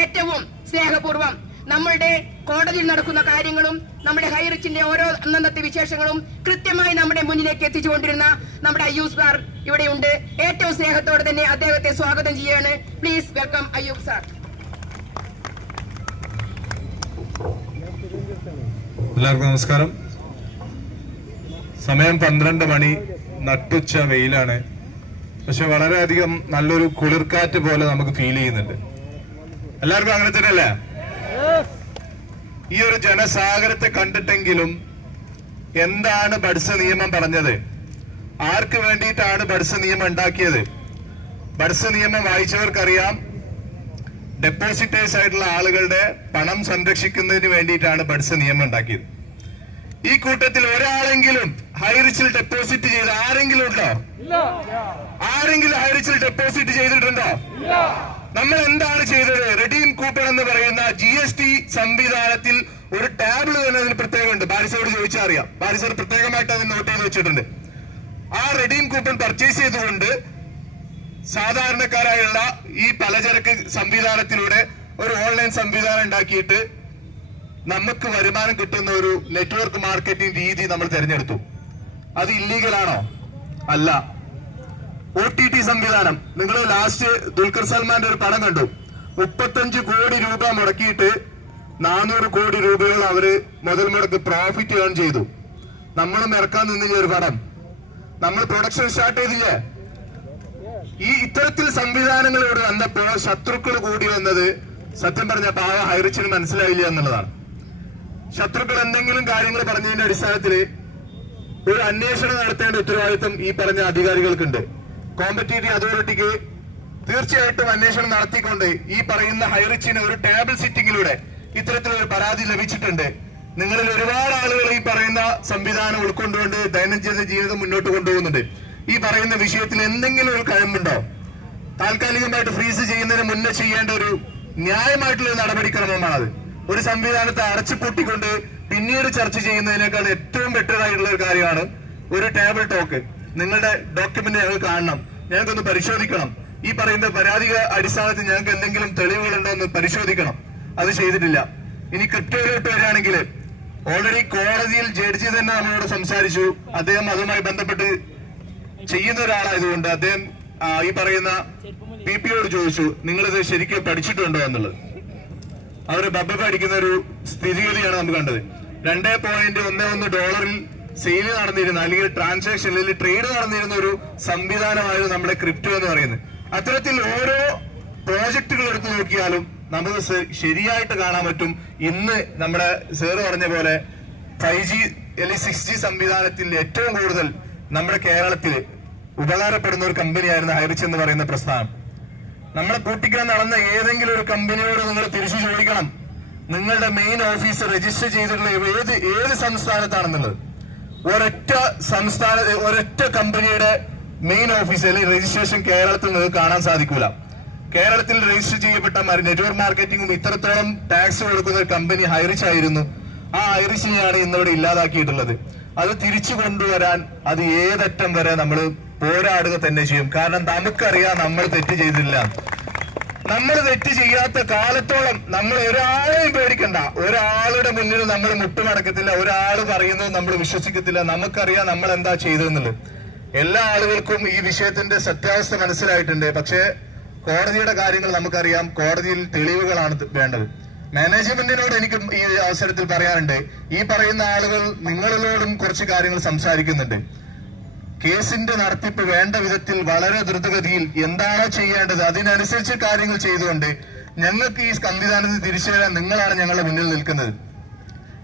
ഏറ്റവും സ്നേഹപൂർവ്വം നമ്മളുടെ കോടതിയിൽ നടക്കുന്ന കാര്യങ്ങളും നമ്മുടെ ഹൈറിച്ചിന്റെ ഓരോ അന്നത്തെ വിശേഷങ്ങളും കൃത്യമായി നമ്മുടെ മുന്നിലേക്ക് എത്തിച്ചുകൊണ്ടിരുന്ന നമ്മുടെ അയ്യൂബ് സാർ ഇവിടെയുണ്ട്. ഏറ്റവും സ്നേഹത്തോടെ തന്നെ അദ്ദേഹത്തെ സ്വാഗതം ചെയ്യാണ്. Please welcome Ayyub sir. എല്ലാവർക്കും നമസ്കാരം. സമയം 12 മണി, നട്ടുച്ച വെയിലാണ്. പക്ഷെ വളരെയധികം നല്ലൊരു കുളിർക്കാറ്റ് പോലെ നമുക്ക് ഫീൽ ചെയ്യുന്നുണ്ട്. എല്ലാവർക്കും അങ്ങനെ തന്നെയല്ലേ? ഈ ഒരു ജനസാഗരത്തെ കണ്ടിട്ടെങ്കിലും എന്താണ് ബഡ്സ് നിയമം പറഞ്ഞത്? ആർക്ക് വേണ്ടിയിട്ടാണ് ബഡ്സ് നിയമം ഉണ്ടാക്കിയത്? ബഡ്സ് നിയമം വായിച്ചവർക്കറിയാം, ഡെപ്പോസിറ്റേഴ്സ് ആയിട്ടുള്ള ആളുകളുടെ പണം സംരക്ഷിക്കുന്നതിന് വേണ്ടിയിട്ടാണ് ബഡ്സ് നിയമം ഉണ്ടാക്കിയത്. ഈ കൂട്ടത്തിൽ ഒരാളെങ്കിലും ഹൈറിച്ചിൽ ഡെപ്പോസിറ്റ് ചെയ്ത് ആരെങ്കിലും ഉണ്ടോ? ആരെങ്കിലും ഹൈറിച്ചിൽ ഡെപ്പോസിറ്റ് ചെയ്തിട്ടുണ്ടോ? നമ്മൾ എന്താണ് ചെയ്തത്? റെഡീം കൂപ്പൺ എന്ന് പറയുന്ന GST സംവിധാനത്തിൽ ഒരു ടാബിൾ തന്നെ അതിന് പ്രത്യേകമുണ്ട്. ബാരിസോട് ചോദിച്ചാൽ അറിയാം. ബാരിസോട് പ്രത്യേകമായിട്ട് അതിന് നോട്ട് ചെയ്ത് വെച്ചിട്ടുണ്ട്. ആ റെഡീം കൂപ്പൺ പർച്ചേസ് ചെയ്തുകൊണ്ട് സാധാരണക്കാരായുള്ള ഈ പലചരക്ക് സംവിധാനത്തിലൂടെ ഒരു ഓൺലൈൻ സംവിധാനം ഉണ്ടാക്കിയിട്ട് നമുക്ക് വരുമാനം കിട്ടുന്ന ഒരു നെറ്റ്വർക്ക് മാർക്കറ്റിംഗ് രീതി നമ്മൾ തിരഞ്ഞെടുത്തു. അത് ഇല്ലീഗലാണോ? അല്ല. OTT സംവിധാനം, നിങ്ങൾ ലാസ്റ്റ് ദുൽഖർ സൽമാന്റെ ഒരു പടം കണ്ടു. 35 കോടി രൂപ മുടക്കിയിട്ട് 400 കോടി രൂപയോളം അവര് മുതൽ മുടക്ക് പ്രോഫിറ്റ് ഏൺ ചെയ്തു. നമ്മളും ഇറക്കാൻ നിന്നില്ല ഒരു പടം. നമ്മൾ പ്രൊഡക്ഷൻ സ്റ്റാർട്ട് ചെയ്തില്ലേ? ഈ ഇത്തരത്തിൽ സംവിധാനങ്ങളോട് വന്നപ്പോ ശത്രുക്കൾ കൂടി വന്നത് സത്യം പറഞ്ഞ പാവ ഹൈറിച്ചിന് മനസ്സിലായില്ല എന്നുള്ളതാണ്. ശത്രുക്കൾ എന്തെങ്കിലും കാര്യങ്ങൾ പറഞ്ഞതിന്റെ അടിസ്ഥാനത്തില് ഒരു അന്വേഷണം നടത്തേണ്ട ഉത്തരവാദിത്വം ഈ പറഞ്ഞ അധികാരികൾക്കുണ്ട്. കോമ്പറ്റീറ്റീവ് അതോറിറ്റിക്ക് തീർച്ചയായിട്ടും അന്വേഷണം നടത്തിക്കൊണ്ട് ഈ പറയുന്ന ഹൈറിച്ചിന് ഒരു ടേബിൾ സിറ്റിംഗിലൂടെ ഇത്തരത്തിലൊരു പരാതി ലഭിച്ചിട്ടുണ്ട്. നിങ്ങളിൽ ഒരുപാട് ആളുകൾ ഈ പറയുന്ന സംവിധാനം ഉൾക്കൊണ്ടുകൊണ്ട് ദൈനംദിന ജീവിതം മുന്നോട്ട് കൊണ്ടുപോകുന്നുണ്ട്. ഈ പറയുന്ന വിഷയത്തിൽ എന്തെങ്കിലും ഒരു കഴിവുണ്ടോ? താൽക്കാലികമായിട്ട് ഫ്രീസ് ചെയ്യുന്നതിന് മുന്നേ ചെയ്യേണ്ട ഒരു ന്യായമായിട്ടുള്ള നടപടിക്രമമാണത്. ഒരു സംവിധാനത്തെ അടച്ചുപൂട്ടിക്കൊണ്ട് പിന്നീട് ചർച്ച ചെയ്യുന്നതിനേക്കാൾ ഏറ്റവും ബെറ്റർ ആയിട്ടുള്ള ഒരു കാര്യമാണ് ഒരു ടേബിൾ ടോക്ക്. നിങ്ങളുടെ ഡോക്യുമെന്റ് ഞങ്ങൾ കാണണം, ഞങ്ങൾക്കൊന്ന് പരിശോധിക്കണം. ഈ പറയുന്ന പരാതി അടിസ്ഥാനത്തിൽ ഞങ്ങൾക്ക് എന്തെങ്കിലും തെളിവുകളുണ്ടോ എന്ന് പരിശോധിക്കണം. അത് ചെയ്തിട്ടില്ല. ഇനി കൃത്യമായിട്ട് വരികയാണെങ്കിൽ ഓൾറെഡി കോടതിയിൽ ജഡ്ജി തന്നെ നമ്മളോട് സംസാരിച്ചു. അദ്ദേഹം അതുമായി ബന്ധപ്പെട്ട് ചെയ്യുന്ന ഒരാളായതുകൊണ്ട് അദ്ദേഹം ഈ പറയുന്ന PPയോട് ചോദിച്ചു, നിങ്ങളിത് ശരിക്കും പഠിച്ചിട്ടുണ്ടോ എന്നുള്ളത്. അവര് ബബ്ബ അടിക്കുന്ന ഒരു സ്ഥിതിഗതിയാണ് നമുക്ക് കണ്ടത്. $2.11 സെയിൽ നടന്നിരുന്ന അല്ലെങ്കിൽ ട്രാൻസാക്ഷനിൽ ട്രേഡ് നടന്നിരുന്ന ഒരു സംവിധാനമായിരുന്നു നമ്മുടെ ക്രിപ്റ്റോ എന്ന് പറയുന്നത്. അത്തരത്തിൽ ഓരോ പ്രോജക്റ്റുകൾ എടുത്തു നോക്കിയാലും നമുക്ക് ശരിയായിട്ട് കാണാൻ പറ്റും. ഇന്ന് നമ്മുടെ സാറ് പറഞ്ഞ പോലെ 5G അല്ലെങ്കിൽ 6G സംവിധാനത്തിൽ ഏറ്റവും കൂടുതൽ നമ്മുടെ കേരളത്തിൽ ഉപകാരപ്പെടുന്ന ഒരു കമ്പനിയായിരുന്നു ഹൈറിച്ച് എന്ന് പറയുന്ന പ്രസ്ഥാനം. നമ്മളെ കൂട്ടിക്കാൻ നടന്ന ഏതെങ്കിലും ഒരു കമ്പനിയോട് നിങ്ങൾ തിരിച്ചു ചോദിക്കണം, നിങ്ങളുടെ മെയിൻ ഓഫീസ് രജിസ്റ്റർ ചെയ്തിട്ടുള്ള ഏത് സംസ്ഥാനത്താണെന്നുള്ളത്. ഒരൊറ്റ കമ്പനിയുടെ മെയിൻ ഓഫീസ് അല്ലെങ്കിൽ രജിസ്ട്രേഷൻ കേരളത്തിൽ നിങ്ങൾക്ക് കാണാൻ സാധിക്കൂല. കേരളത്തിൽ രജിസ്റ്റർ ചെയ്യപ്പെട്ട നെറ്റ്വർക്ക് മാർക്കറ്റിംഗും ഇത്രത്തോളം ടാക്സ് കൊടുക്കുന്ന ഒരു കമ്പനി ഹൈറിച്ച് ആയിരുന്നു. ആ ഹൈറിച്ചിനെയാണ് ഇന്നിവിടെ ഇല്ലാതാക്കിയിട്ടുള്ളത്. അത് തിരിച്ചു കൊണ്ടുവരാൻ അത് ഏതറ്റം വരെ നമ്മൾ പോരാടുക തന്നെ ചെയ്യും. കാരണം നമുക്കറിയാം നമ്മൾ തെറ്റ് ചെയ്തില്ല. നമ്മൾ തെറ്റ് ചെയ്യാത്ത കാലത്തോളം നമ്മൾ ഒരാളെയും പേടിക്കണ്ട. ഒരാളുടെ മുന്നിൽ നമ്മൾ മുട്ടുമടക്കത്തില്ല. ഒരാൾ പറയുന്നത് നമ്മൾ വിശ്വസിക്കത്തില്ല. നമുക്കറിയാം നമ്മൾ എന്താ ചെയ്തതെന്നുള്ളത്. എല്ലാ ആളുകൾക്കും ഈ വിഷയത്തിന്റെ സത്യാവസ്ഥ മനസ്സിലായിട്ടുണ്ട്. പക്ഷേ കോടതിയുടെ കാര്യങ്ങൾ നമുക്കറിയാം. കോടതിയിൽ തെളിവുകളാണ് വേണ്ടത്. മാനേജ്മെന്റിനോട് എനിക്ക് ഈ അവസരത്തിൽ പറയാനുണ്ട്, ഈ പറയുന്ന ആളുകൾ നിങ്ങളോടും കുറച്ച് കാര്യങ്ങൾ സംസാരിക്കുന്നുണ്ട്. കേസിന്റെ നടത്തിപ്പ് വേണ്ട വിധത്തിൽ വളരെ ദ്രുതഗതിയിൽ എന്താണോ ചെയ്യേണ്ടത് അതിനനുസരിച്ച് കാര്യങ്ങൾ ചെയ്തുകൊണ്ട് ഞങ്ങൾക്ക് ഈ സംവിധാനത്തിൽ തിരിച്ചു വരാൻ നിങ്ങളാണ് ഞങ്ങളുടെ മുന്നിൽ നിൽക്കുന്നത്.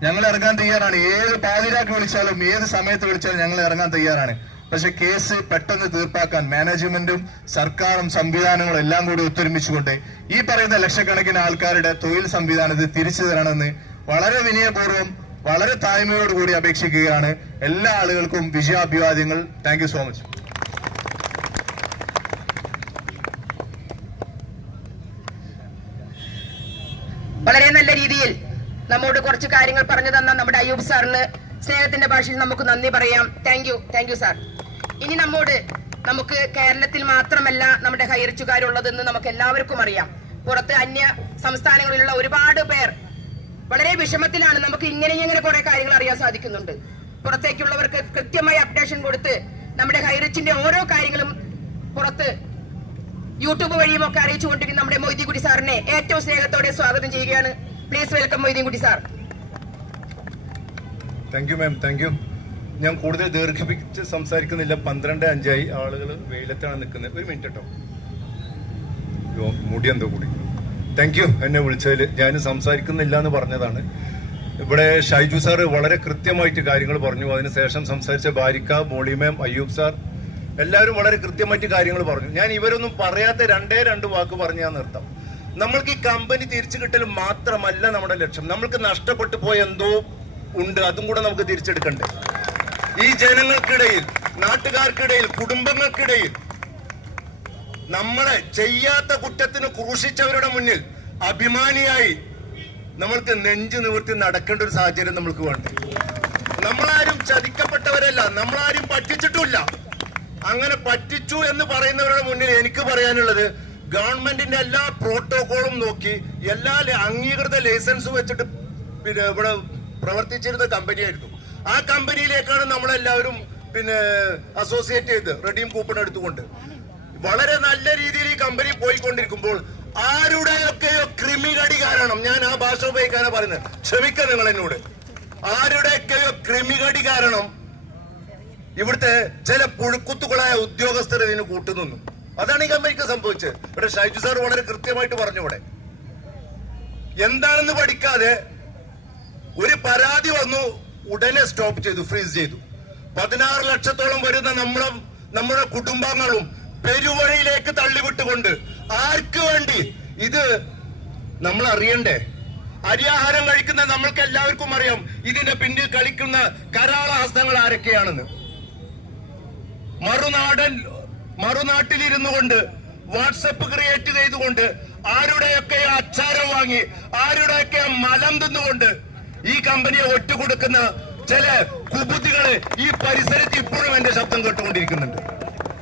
ഞങ്ങൾ ഇറങ്ങാൻ തയ്യാറാണ്. ഏത് പാതിരാക്ക് വിളിച്ചാലും ഏത് സമയത്ത് വിളിച്ചാലും ഞങ്ങൾ ഇറങ്ങാൻ തയ്യാറാണ്. പക്ഷെ കേസ് പെട്ടെന്ന് തീർപ്പാക്കാൻ മാനേജ്മെന്റും സർക്കാരും സംവിധാനങ്ങളും എല്ലാം കൂടി ഒത്തൊരുമിച്ചുകൊണ്ട് ഈ പറയുന്ന ലക്ഷക്കണക്കിന് ആൾക്കാരുടെ തൊഴിൽ സംവിധാനത്തിൽ തിരിച്ചു തരണമെന്ന് വളരെ വിനയപൂർവ്വം വളരെ താഴ്മയോടുകൂടി അപേക്ഷിക്കുകയാണ്. എല്ലാ ആളുകൾക്കും വിജയാഭിവാദ്യങ്ങൾ. Thank you so much. വളരെ നല്ല രീതിയിൽ നമ്മോട് കുറച്ച് കാര്യങ്ങൾ പറഞ്ഞു തന്ന നമ്മുടെ അയ്യൂബ് സാറിന് സ്നേഹത്തിന്റെ ഭാഷയിൽ നമുക്ക് നന്ദി പറയാം. Thank you sir. ഇനി നമുക്ക് കേരളത്തിൽ മാത്രമല്ല നമ്മുടെ ഹൈറിച്ചുകാരുള്ളതെന്ന് നമുക്ക് എല്ലാവർക്കും അറിയാം. പുറത്ത് അന്യ സംസ്ഥാനങ്ങളിലുള്ള ഒരുപാട് പേർ വളരെ വിഷമത്തിലാണ്. നമുക്ക് ഇങ്ങനെ കുറെ കാര്യങ്ങൾ അറിയാൻ സാധിക്കുന്നുണ്ട്. പുറത്തേക്കുള്ളവർക്ക് കൃത്യമായി അപ്ഡേഷൻ കൊടുത്ത് നമ്മുടെ ഹൈറിച്ചിന്റെ ഓരോ കാര്യങ്ങളും പുറത്ത് യൂട്യൂബ് വഴിയും ഒക്കെ അറിയിച്ചുകൊണ്ടിരിക്കുന്ന നമ്മുടെ മൊയ്തീൻകുട്ടി സാറിനെ ഏറ്റവും സ്നേഹത്തോടെ സ്വാഗതം ചെയ്യുകയാണ്. Please welcome Moideenkutty sir. Thank you ma'am, thank you. ഞാൻ കൂടുതൽ ദീർഘിപ്പിച്ച് സംസാരിക്കുന്നില്ല. 12:05 ആളുകൾ വെയിലത്താണ് നിൽക്കുന്നത്. ഒരു മിനിറ്റ് കേട്ടോ, മുടി എന്തോ കൂടി. താങ്ക് യു എന്നെ വിളിച്ചതിൽ. ഞാൻ സംസാരിക്കുന്നില്ല എന്ന് പറഞ്ഞതാണ്. ഇവിടെ ഷൈജു സാർ വളരെ കൃത്യമായിട്ട് കാര്യങ്ങൾ പറഞ്ഞു. അതിനുശേഷം സംസാരിച്ച ബാരിക്ക, മോളി മാം, അയ്യൂബ് സാർ എല്ലാവരും വളരെ കൃത്യമായിട്ട് കാര്യങ്ങൾ പറഞ്ഞു. ഞാൻ ഇവരൊന്നും പറയാത്ത രണ്ട് വാക്ക് പറഞ്ഞ് ഞാൻ നിർത്താം. നമ്മൾക്ക് ഈ കമ്പനി തിരിച്ചു കിട്ടൽ മാത്രമല്ല നമ്മുടെ ലക്ഷ്യം. നമ്മൾക്ക് നഷ്ടപ്പെട്ടു പോയ എന്തോ ഉണ്ട്, അതും കൂടെ നമുക്ക് തിരിച്ചെടുക്കണ്ടേ. ഈ ജനങ്ങൾക്കിടയിൽ, നാട്ടുകാർക്കിടയിൽ, കുടുംബങ്ങൾക്കിടയിൽ നമ്മളെ ചെയ്യാത്ത കുറ്റത്തിന് ക്രൂശിച്ചവരുടെ മുന്നിൽ അഭിമാനിയായി നമ്മൾക്ക് നെഞ്ചു നിവർത്തി നടക്കേണ്ട ഒരു സാഹചര്യം നമ്മൾക്ക് വേണ്ട. നമ്മളാരും ചതിക്കപ്പെട്ടവരല്ല, നമ്മളാരും പറ്റിച്ചിട്ടുമില്ല. അങ്ങനെ പറ്റിച്ചു എന്ന് പറയുന്നവരുടെ മുന്നിൽ എനിക്ക് പറയാനുള്ളത്, ഗവൺമെന്റിന്റെ എല്ലാ പ്രോട്ടോകോളും നോക്കി എല്ലാ അംഗീകൃത ലൈസൻസും വെച്ചിട്ട് പിന്നെ ഇവിടെ പ്രവർത്തിച്ചിരുന്ന കമ്പനിയായിരുന്നു. ആ കമ്പനിയിലേക്കാണ് നമ്മളെല്ലാവരും അസോസിയേറ്റ് ചെയ്ത് റെഡീം കൂപ്പൺ എടുത്തുകൊണ്ട് വളരെ നല്ല രീതിയിൽ ഈ കമ്പനി പോയിക്കൊണ്ടിരിക്കുമ്പോൾ ആരുടെയൊക്കെയോ ക്രിമികടി കാരണം, ഞാൻ ആ ഭാഷ ഉപയോഗിക്കാനാ പറയുന്നത്, ക്ഷമിക്കുക നിങ്ങൾ എന്നോട്, ആരുടെയൊക്കെയോ ക്രിമികടി കാരണം ഇവിടുത്തെ ചില പുഴുക്കുത്തുകളായ ഉദ്യോഗസ്ഥർ ഇതിന് കൂട്ടുനിന്നു. അതാണ് ഈ കമ്പനിക്ക് സംഭവിച്ചത്. ഇവിടെ ഷൈജു സാർ വളരെ കൃത്യമായിട്ട് പറഞ്ഞു. ഇവിടെ എന്താണെന്ന് പഠിക്കാതെ ഒരു പരാതി വന്നു, ഉടനെ സ്റ്റോപ്പ് ചെയ്തു, ഫ്രീസ് ചെയ്തു. 16 ലക്ഷത്തോളം വരുന്ന നമ്മുടെ കുടുംബാംഗങ്ങളും പെരുവഴിയിലേക്ക് തള്ളിവിട്ടുകൊണ്ട് ആർക്ക് വേണ്ടി? ഇത് നമ്മൾ അറിയണ്ടേ? അരിയാഹാരം കഴിക്കുന്ന നമ്മൾക്ക് എല്ലാവർക്കും അറിയാം ഇതിന്റെ പിന്നിൽ കളിക്കുന്ന കരാളഹസ്തങ്ങൾ ആരൊക്കെയാണെന്ന്. മറുനാട്ടിലിരുന്നു കൊണ്ട് വാട്സപ്പ് ക്രിയേറ്റ് ചെയ്തുകൊണ്ട് ആരുടെയൊക്കെ അച്ചാരം വാങ്ങി ആരുടെയൊക്കെ മലം തിന്നുകൊണ്ട് ഈ കമ്പനിയെ ഒറ്റുകൊടുക്കുന്ന ചില കുബുദ്ധികള് ഈ പരിസരത്ത് ഇപ്പോഴും എന്റെ ശബ്ദം കേട്ടുകൊണ്ടിരിക്കുന്നുണ്ട്.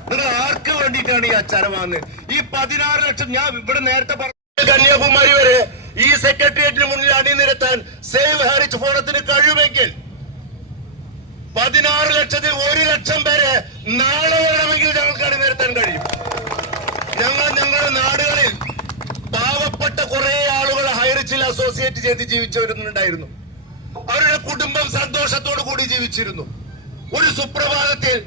നിങ്ങൾ ആർക്ക് വേണ്ടിയിട്ടാണ് ഈ അച്ചാരം വാങ്ങുന്നത്? ഈ 16 ലക്ഷം, ഞാൻ ഇവിടെ നേരത്തെ പറഞ്ഞു, കന്യാകുമാരി വരെ ഈ സെക്രട്ടേറിയറ്റിന് മുന്നിൽ അണിനിരത്താൻ സേവ് ഹരിച്ച് ഫോറത്തിന് കഴിയുമെങ്കിൽ 16 ലക്ഷത്തിൽ 1 ലക്ഷം പേരെ നാളെ വേണമെങ്കിൽ ഞങ്ങൾക്ക് അണിനിരത്താൻ കഴിയും. ഞങ്ങളുടെ നാടുകളിൽ പാവപ്പെട്ട കുറെ ആളുകൾ ഹൈറിച്ചിൽ അസോസിയേറ്റ് ചെയ്ത് ജീവിച്ചവരുന്നുണ്ടായിരുന്നു. അവരുടെ കുടുംബം സന്തോഷത്തോടു കൂടി ജീവിച്ചിരുന്നു. ഒരു സുപ്രഭാതത്തിൽ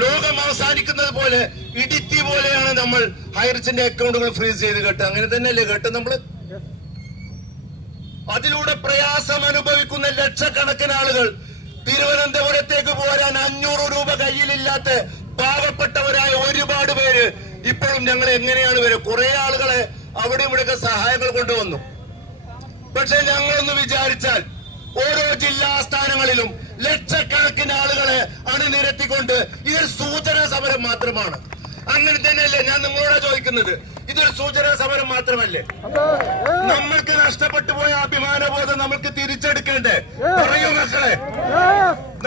ലോകം അവസാനിക്കുന്നത് പോലെ ഇടിത്തി പോലെയാണ് നമ്മൾ ഹൈറിച്ചിന്റെ അക്കൗണ്ടുകൾ ഫ്രീസ് ചെയ്ത് കേട്ട്. അങ്ങനെ തന്നെയല്ലേ കേട്ട് നമ്മള്? അതിലൂടെ പ്രയാസം അനുഭവിക്കുന്ന ലക്ഷക്കണക്കിന് ആളുകൾ തിരുവനന്തപുരത്തേക്ക് പോരാൻ 500 രൂപ കയ്യിലില്ലാത്ത പാവപ്പെട്ടവരായ ഒരുപാട് പേര് ഇപ്പോഴും ഞങ്ങൾ എങ്ങനെയാണ് വരും? കുറെ ആളുകളെ അവിടെ ഇവിടെയൊക്കെ സഹായങ്ങൾ കൊണ്ടുവന്നു. പക്ഷെ ഞങ്ങളൊന്ന് വിചാരിച്ചാൽ ഓരോ ജില്ലാസ്ഥാനങ്ങളിലും ലക്ഷക്കണക്കിന് ആളുകളെ അണിനിരത്തിക്കൊണ്ട് ഇതൊരു സൂചനാ സമരം മാത്രമാണ്. അങ്ങനെ തന്നെയല്ലേ ഞാൻ നിങ്ങളോട് ചോദിക്കുന്നത്? ഇതൊരു സൂചനാ സമരം മാത്രമല്ലേ? നമ്മൾക്ക് നഷ്ടപ്പെട്ടു പോയ അഭിമാനബോധം നമ്മൾക്ക് തിരിച്ചെടുക്കേണ്ടേ? പറയൂ മക്കളെ,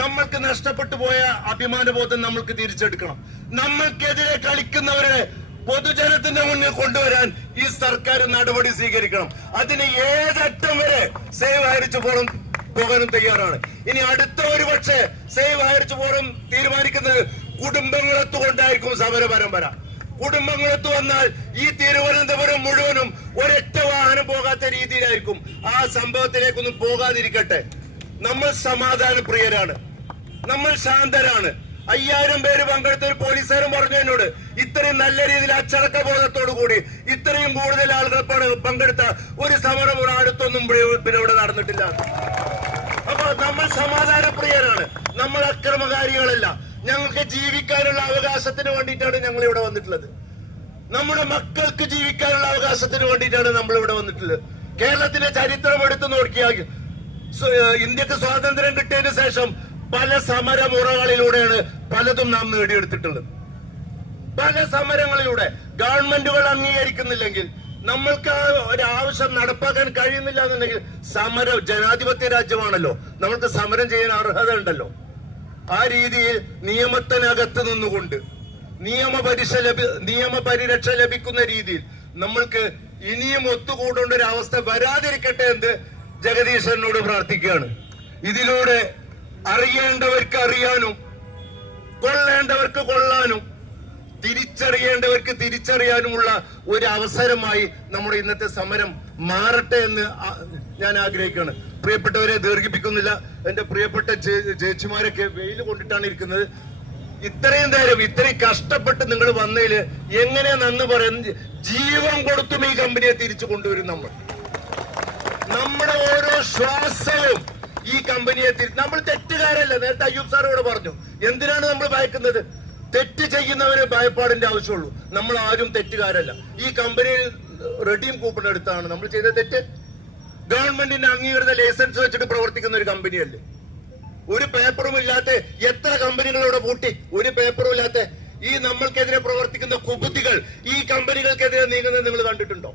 നമ്മൾക്ക് നഷ്ടപ്പെട്ടു പോയ അഭിമാനബോധം നമ്മൾക്ക് തിരിച്ചെടുക്കണം. നമ്മൾക്കെതിരെ കളിക്കുന്നവരെ പൊതുജനത്തിന്റെ മുന്നിൽ കൊണ്ടുവരാൻ ഈ സർക്കാർ നടപടി സ്വീകരിക്കണം. അതിന് ഏതറ്റം വരെ സേവ് ഹരിച്ച് പോകാനും തയ്യാറാണ്. ഇനി അടുത്ത ഒരു പക്ഷേ സേവ് ഹരിച്ച് ഫോറം തീരുമാനിക്കുന്നത് കുടുംബങ്ങളൊത്തുകൊണ്ടായിരിക്കും സമര പരമ്പര. കുടുംബങ്ങളൊത്തു വന്നാൽ ഈ തിരുവനന്തപുരം മുഴുവനും ഒരൊറ്റ വാഹനം പോകാത്ത രീതിയിലായിരിക്കും. ആ സംഭവത്തിലേക്കൊന്നും പോകാതിരിക്കട്ടെ. നമ്മൾ സമാധാന പ്രിയരാണ്, നമ്മൾ ശാന്തരാണ്. 5000 പേര് പങ്കെടുത്ത ഒരു പോലീസുകാരൻ പറഞ്ഞു എന്നോട്, ഇത്രയും നല്ല രീതിയിൽ അച്ചടക്ക ബോധത്തോടു കൂടി ഇത്രയും കൂടുതൽ ആളുകൾ പങ്കെടുത്ത ഒരു സമരം അടുത്തൊന്നും പിന്നെ ഇവിടെ നടന്നിട്ടില്ല. അപ്പൊ നമ്മൾ സമാധാന പ്രിയരാണ്, നമ്മൾ അക്രമകാരികളല്ല. ഞങ്ങൾക്ക് ജീവിക്കാനുള്ള അവകാശത്തിന് വേണ്ടിയിട്ടാണ് ഞങ്ങൾ ഇവിടെ വന്നിട്ടുള്ളത്. നമ്മുടെ മക്കൾക്ക് ജീവിക്കാനുള്ള അവകാശത്തിന് വേണ്ടിയിട്ടാണ് നമ്മൾ ഇവിടെ വന്നിട്ടുള്ളത്. കേരളത്തിന്റെ ചരിത്രം എടുത്തു നോക്കിയാൽ ഇന്ത്യക്ക് സ്വാതന്ത്ര്യം കിട്ടിയതിനു ശേഷം പല സമരമുറകളിലൂടെയാണ് പലതും നാം നേടിയെടുത്തിട്ടുള്ളത്. പല സമരങ്ങളിലൂടെ ഗവൺമെന്റുകൾ അംഗീകരിക്കുന്നില്ലെങ്കിൽ, നമ്മൾക്ക് ആ ഒരു ആവശ്യം നടപ്പാക്കാൻ കഴിയുന്നില്ല എന്നുണ്ടെങ്കിൽ സമരം, ജനാധിപത്യ രാജ്യമാണല്ലോ, നമ്മൾക്ക് സമരം ചെയ്യാൻ അർഹത ഉണ്ടല്ലോ. ആ രീതിയിൽ നിയമത്തിനകത്ത് നിന്നുകൊണ്ട് നിയമപരിരക്ഷ ലഭിക്കുന്ന രീതിയിൽ നമ്മൾക്ക് ഇനിയും ഒത്തുകൂടേണ്ട ഒരു അവസ്ഥ വരാതിരിക്കട്ടെ എന്ന് ജഗദീശനോട് പ്രാർത്ഥിക്കുകയാണ്. ഇതിലൂടെ അറിയേണ്ടവർക്ക് അറിയാനും കൊള്ളേണ്ടവർക്ക് കൊള്ളാനും തിരിച്ചറിയേണ്ടവർക്ക് തിരിച്ചറിയാനുമുള്ള ഒരു അവസരമായി നമ്മുടെ ഇന്നത്തെ സമരം മാറട്ടെ എന്ന് ഞാൻ ആഗ്രഹിക്കുകയാണ്. പ്രിയപ്പെട്ടവരെ ദീർഘിപ്പിക്കുന്നില്ല. എന്റെ പ്രിയപ്പെട്ട ചേച്ചിമാരൊക്കെ വെയിൽ കൊണ്ടിട്ടാണ് ഇരിക്കുന്നത്. ഇത്രയും നേരം ഇത്രയും കഷ്ടപ്പെട്ട് നിങ്ങൾ വന്നതില് എങ്ങനെ നന്ദി പറയുന്നത്? ജീവൻ കൊടുത്തും ഈ കമ്പനിയെ തിരിച്ചു കൊണ്ടുവരും. നമ്മുടെ ഓരോ ശ്വാസവും ഈ കമ്പനിയെ നമ്മൾ തെറ്റുകാരല്ല. നേരത്തെ അയ്യൂബ് സാർ ഇവിടെ പറഞ്ഞു, എന്തിനാണ് നമ്മൾ ഭയക്കുന്നത്? തെറ്റ് ചെയ്യുന്നവന് ഭയപ്പാടിന്റെ ആവശ്യമുള്ളൂ. നമ്മൾ ആരും തെറ്റുകാരല്ല. ഈ കമ്പനിയിൽ റെഡീം കൂപ്പൺ എടുത്താണ് നമ്മൾ ചെയ്ത തെറ്റ്. ഗവൺമെന്റിന്റെ അംഗീകൃത ലൈസൻസ് വെച്ചിട്ട് പ്രവർത്തിക്കുന്ന ഒരു കമ്പനിയല്ലേ? ഒരു പേപ്പറും ഇല്ലാത്ത എത്ര കമ്പനികളോട് പൂട്ടി? ഒരു പേപ്പറും ഇല്ലാത്ത ഈ നമ്മൾക്കെതിരെ പ്രവർത്തിക്കുന്ന കുബുദ്ധികൾ ഈ കമ്പനികൾക്കെതിരെ നീങ്ങുന്നത് നിങ്ങൾ കണ്ടിട്ടുണ്ടോ?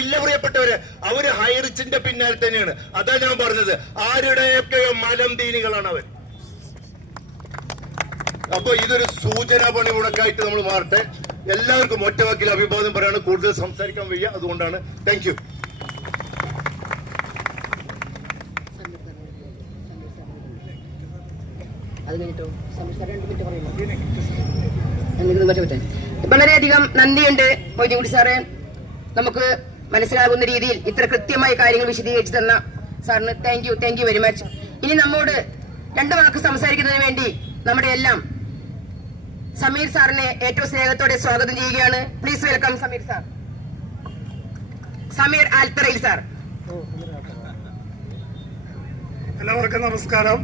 ഇല്ല പ്രിയപ്പെട്ടവര്. അവര് ഹൈറിച്ചിന്റെ പിന്നാലെ തന്നെയാണ്. അതാ ഞാൻ പറഞ്ഞത്, ആരുടെയൊക്കെയോ മലം തീനികളാണ് അവർ. അപ്പൊ ഇതൊരു സൂചനാ പണിമുടക്കായിട്ട് നമ്മൾ മാറട്ടെ. എല്ലാവർക്കും ഒറ്റവാക്കിൽ അഭിപ്രായം പറയാണ്. കൂടുതൽ സംസാരിക്കാൻ വയ്യ, അതുകൊണ്ടാണ്. Thank you. വളരെയധികം നന്ദിയുണ്ട് മൊയ്തീൻകുട്ടി സാറേ. നമുക്ക് മനസ്സിലാകുന്ന രീതിയിൽ ഇത്ര കൃത്യമായ കാര്യങ്ങൾ വിശദീകരിച്ചു തന്ന സാറിന് താങ്ക് യു വെരി മച്ച്. ഇനി നമ്മോട് 2 വാക്ക് സംസാരിക്കുന്നതിന് വേണ്ടി നമ്മുടെ എല്ലാം സമീർ സാറിനെ ഏറ്റവും സ്നേഹത്തോടെ സ്വാഗതം ചെയ്യുകയാണ്. Please welcome Sameer sir. Sameer ആൽത്തറയിൽ സാർ. എല്ലാവർക്കും നമസ്കാരം.